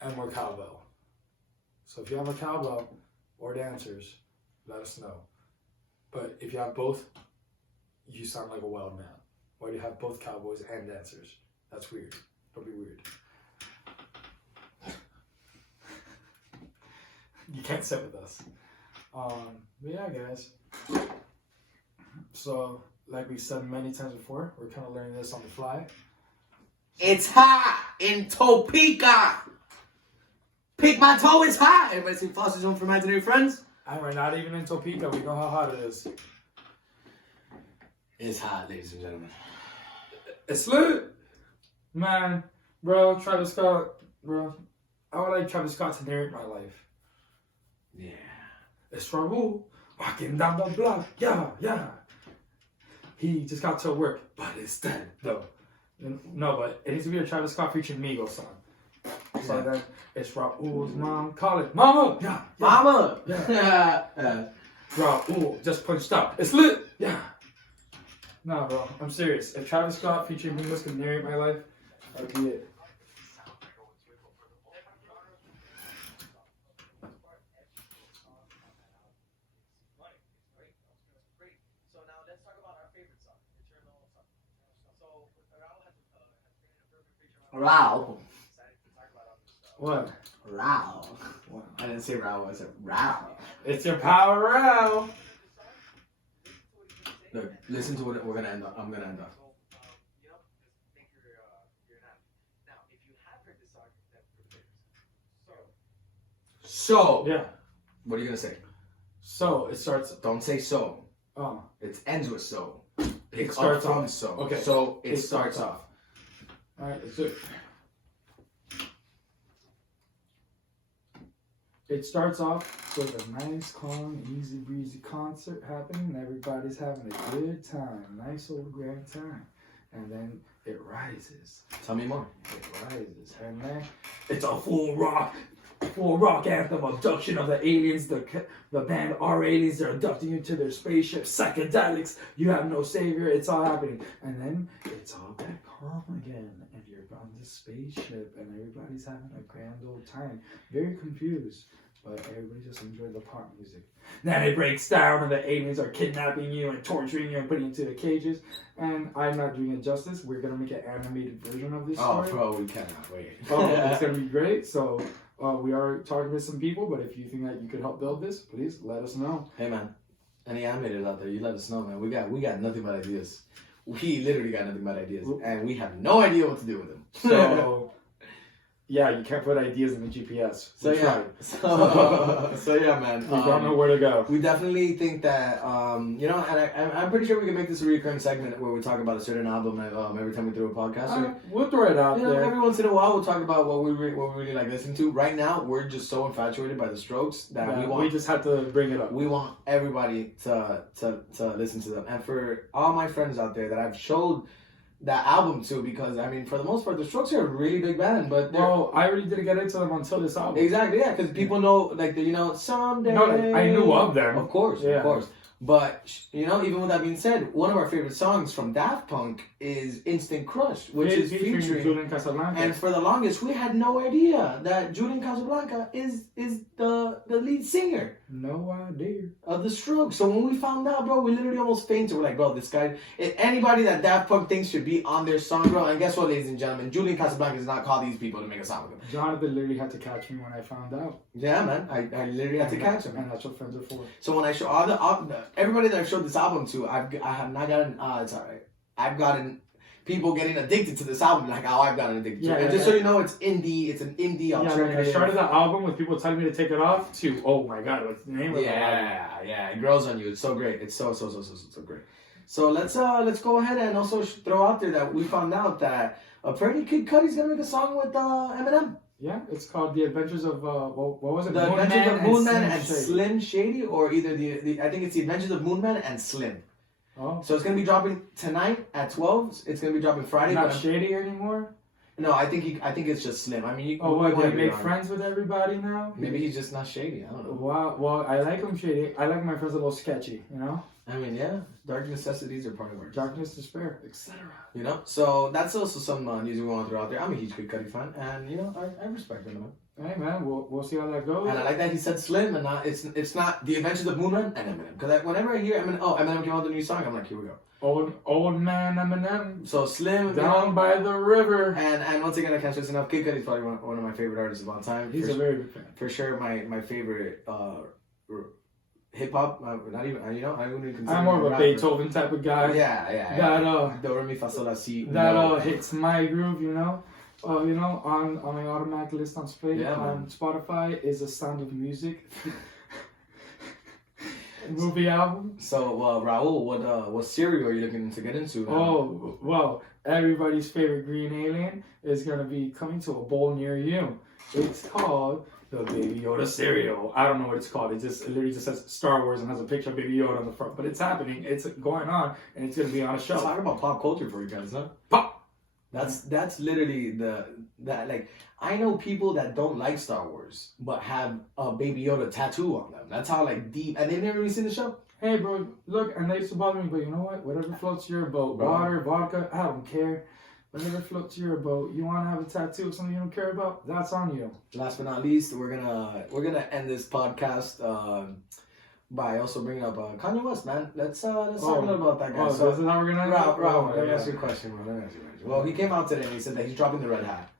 and more cowbell. So if you have a cowbell or dancers, let us know. But if you have both, you sound like a wild man. Why do you have both cowboys and dancers? That's weird. Don't be weird. You can't sit with us. But yeah, guys. So, like we said many times before, we're kind of learning this on the fly. It's hot in Topeka. Pick my toe, it's hot. Everybody see Foster's Home for Imaginary Friends? And we're not even in Topeka. We know how hot it is. It's hot, ladies and gentlemen. It's lit. Man, bro, Travis Scott, bro. I would like Travis Scott to narrate my life. Yeah. It's Raul walking down the block. Yeah. He just got to work, but it's dead, though. No, but it needs to be a Travis Scott featuring Migos song. So then it's Raul's mom. Call it Mama. Yeah. Mama. Yeah. Raul just punched out. It's lit. Yeah. Nah, bro. I'm serious. If Travis Scott featuring Migos could narrate my life, that'd be it. So now let's talk about our favorite song, Eternal Song. So Raul has created a perfect picture. Raul. Decided to talk about What? Raul. I didn't say Raul, I said Raul. It's your power, Raul. Look, listen to what we're gonna end up. I'm gonna end up. just make your anatomy. Now, if you have heard this song, then prepare yourself. So. Yeah. What are you gonna say? So it starts. Don't say so. Oh. It ends with so. It starts from off. so. Okay. So it starts off. All right. Let's do it. It starts off with a nice, calm, easy breezy concert happening, and everybody's having a good time, nice old grand time. And then it rises. Tell me more. It rises, and then it's a full rock anthem, abduction of the aliens. The band are aliens. They're abducting you to their spaceship. Psychedelics. You have no savior. It's all happening, and then it's all back home again, and you're on the spaceship, and everybody's having a grand old time. Very confused. but everybody just enjoys the pop music. Then it breaks down and the aliens are kidnapping you and torturing you and putting you into the cages. And I'm not doing it justice. We're going to make an animated version of this story. Oh, bro, we cannot wait. It's going to be great. So we are talking to some people, but if you think that you could help build this, please let us know. Hey, man. Any animators out there, you let us know, man. We got nothing but ideas. We literally got nothing but ideas. And we have no idea what to do with them. So... yeah, you can't put ideas in the GPS. So yeah, man. We don't know where to go. We definitely think that, and I'm pretty sure we can make this a recurring segment where we talk about a certain album every time we do a podcast. We'll throw it out there. Every once in a while we'll talk about what we really like listening to. Right now, we're just so infatuated by the Strokes that we just have to bring it up. We want everybody to listen to them. And for all my friends out there that I've showed that album too, because I mean, for the most part, the Strokes are a really big band, but I really didn't get into them until this album. Exactly, yeah, because people know, like, someday. No, I knew of them, of course. But even with that being said, one of our favorite songs from Daft Punk is "Instant Crush," which is featuring Julian Casablanca. And for the longest, we had no idea that Julian Casablanca is the lead singer. No idea. Of the Strokes. So when we found out, bro, we literally almost fainted. We're like, bro, this guy, anybody that Daft Punk thinks should be on their song, bro. And guess what, ladies and gentlemen? Julian Casablanca does not call these people to make a song with him. Jonathan literally had to catch me when I found out. Yeah, man. I literally had to catch him. And that's what friends are for. So when I show everybody that I've showed this album to, I have not gotten, it's alright. I've gotten people getting addicted to this album, like how I've gotten addicted to it. And just so you know, it's indie, it's an indie alternative. Like I started the album with people telling me to take it off to, oh my god, what's the name of the album? Yeah, it grows on you. It's so great. It's so great. So let's go ahead and also throw out there that we found out that apparently Kid Cudi's gonna make a song with Eminem. Yeah, it's called The Adventures of what was it? The Adventures of Moonman and Slim Shady, or either the I think it's The Adventures of Moonman and Slim. Oh. So it's gonna be dropping tonight at 12. It's gonna be dropping Friday. Not Shady anymore. No, I think it's just Slim. I mean, did he make friends with everybody now? Maybe he's just not shady. I don't know. Wow. Well, I like him shady. I like my friends a little sketchy. I mean, yeah. Dark necessities are part of our darkness, despair, etc. So that's also some news we want to throw out there. I'm a huge Kid Cudi fan, and I respect him, man. Hey man, we'll see how that goes. And I like that he said Slim, and it's not The Adventures of Moonman and Eminem. Because whenever I hear Eminem came out with a new song, I'm like, here we go. Old man Eminem. So Slim down by the river. And once again, I can't stress enough. Kid Cudi is probably one of my favorite artists of all time. He's a very big fan. For sure, my favorite hip hop. Not even I wouldn't even consider. I'm more of a Beethoven type of guy. Yeah. That Do re mi fa sol la si. That hits my groove, on my automatic list on Spotify is A Sound of Music. Movie album. So, Raul, what cereal are you looking to get into now? Oh, well, everybody's favorite green alien is going to be coming to a bowl near you. It's called the Baby Yoda cereal. I don't know what it's called. It literally just says Star Wars and has a picture of Baby Yoda on the front. But it's happening. It's going on, and it's going to be on a show. Talk about pop culture for you guys, huh? Pop! That's literally I know people that don't like Star Wars but have a Baby Yoda tattoo on them. That's how deep, and they've never even seen the show. Hey bro, look, and they used to bother me, but you know what? Whatever floats your boat, water, vodka, I don't care. Whatever floats your boat. You want to have a tattoo of something you don't care about? That's on you. Last but not least, we're gonna end this podcast by also bringing up Kanye West, man. Let's talk a little about that guy. So this is how we're gonna end it? Rob, let me ask you a question, bro. Well, he came out today and he said that he's dropping the red hat.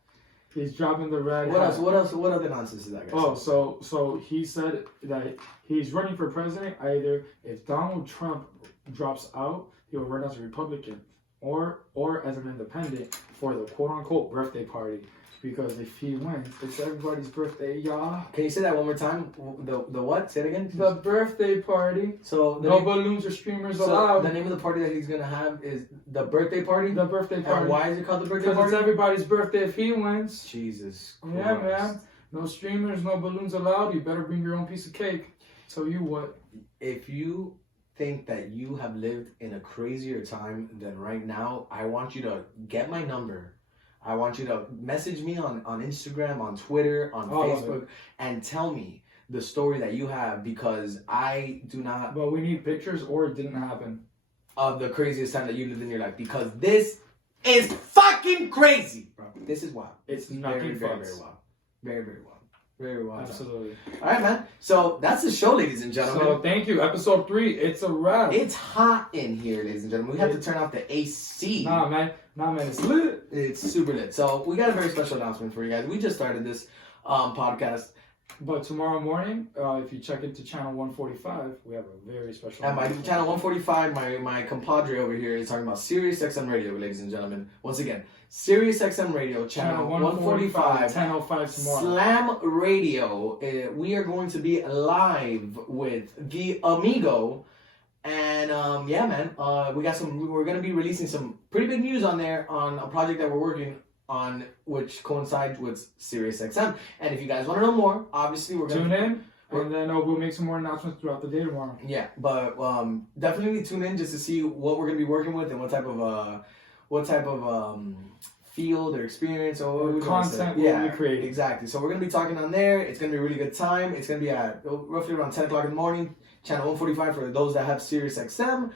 He's dropping the red hat. What else? What other nonsense is that guy? So he said that he's running for president either if Donald Trump drops out, he'll run as a Republican, or as an independent for the quote-unquote birthday party. Because if he wins, it's everybody's birthday, y'all. Can you say that one more time? The what? Say it again. The birthday party. So no balloons or streamers allowed. The name of the party that he's gonna have is the birthday party. The birthday party. And why is it called the birthday party? Because it's everybody's birthday if he wins. Jesus Christ. Yeah, man. No streamers, no balloons allowed. You better bring your own piece of cake. Tell you what. If you think that you have lived in a crazier time than right now, I want you to get my number. I want you to message me on Instagram, on Twitter, on Facebook, and tell me the story that you have, because I do not... But we need pictures, or it didn't happen. Of the craziest time that you lived in your life, because this is fucking crazy, bro. This is wild. It's nothing very, very wild. Very, very wild. Very well. Absolutely. All right, man. So that's the show, ladies and gentlemen. So thank you. Episode 3. It's a wrap. It's hot in here, ladies and gentlemen. We have to turn off the AC. Nah, man. It's lit. It's super lit. So we got a very special announcement for you guys. We just started this podcast. But tomorrow morning, if you check into channel 145, we have a very special. And my channel 145, my compadre over here is talking about Sirius XM Radio, ladies and gentlemen. Once again, Sirius XM Radio, channel 145, 10:05 tomorrow. Slam Radio. We are going to be live with the Amigo. And yeah, man, we're going to be releasing some pretty big news on there on a project that we're working on, which coincides with Sirius XM. And if you guys want to know more, obviously we're going to tune in, and then we'll make some more announcements throughout the day tomorrow. Yeah, but definitely tune in just to see what we're going to be working with and what type of field or experience or content we'll be creating. Exactly. So we're going to be talking on there. It's going to be a really good time. It's going to be at roughly around 10 o'clock in the morning, channel 145 for those that have Sirius XM.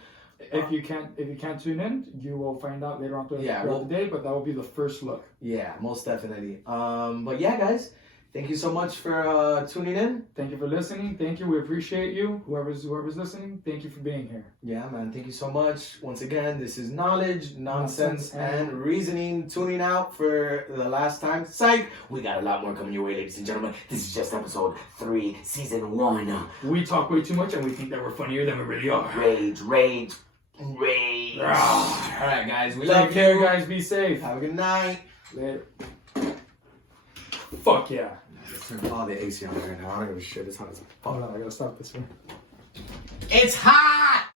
If you can't tune in, you will find out later on throughout the day, but that will be the first look. Yeah, most definitely. But yeah, guys, thank you so much for tuning in. Thank you for listening. Thank you. We appreciate you. Whoever's listening, thank you for being here. Yeah, man. Thank you so much. Once again, this is Knowledge, Nonsense, and Reasoning tuning out for the last time. Psych! We got a lot more coming your way, ladies and gentlemen. This is just episode 3, season 1. We talk way too much and we think that we're funnier than we really are. Rage. All right, guys. We love Take care, guys. Be safe. Have a good night. Later. Fuck yeah. Turn all the AC on right now. I don't give a shit. It's hot as fuck. Hold on, I gotta stop this one. It's hot!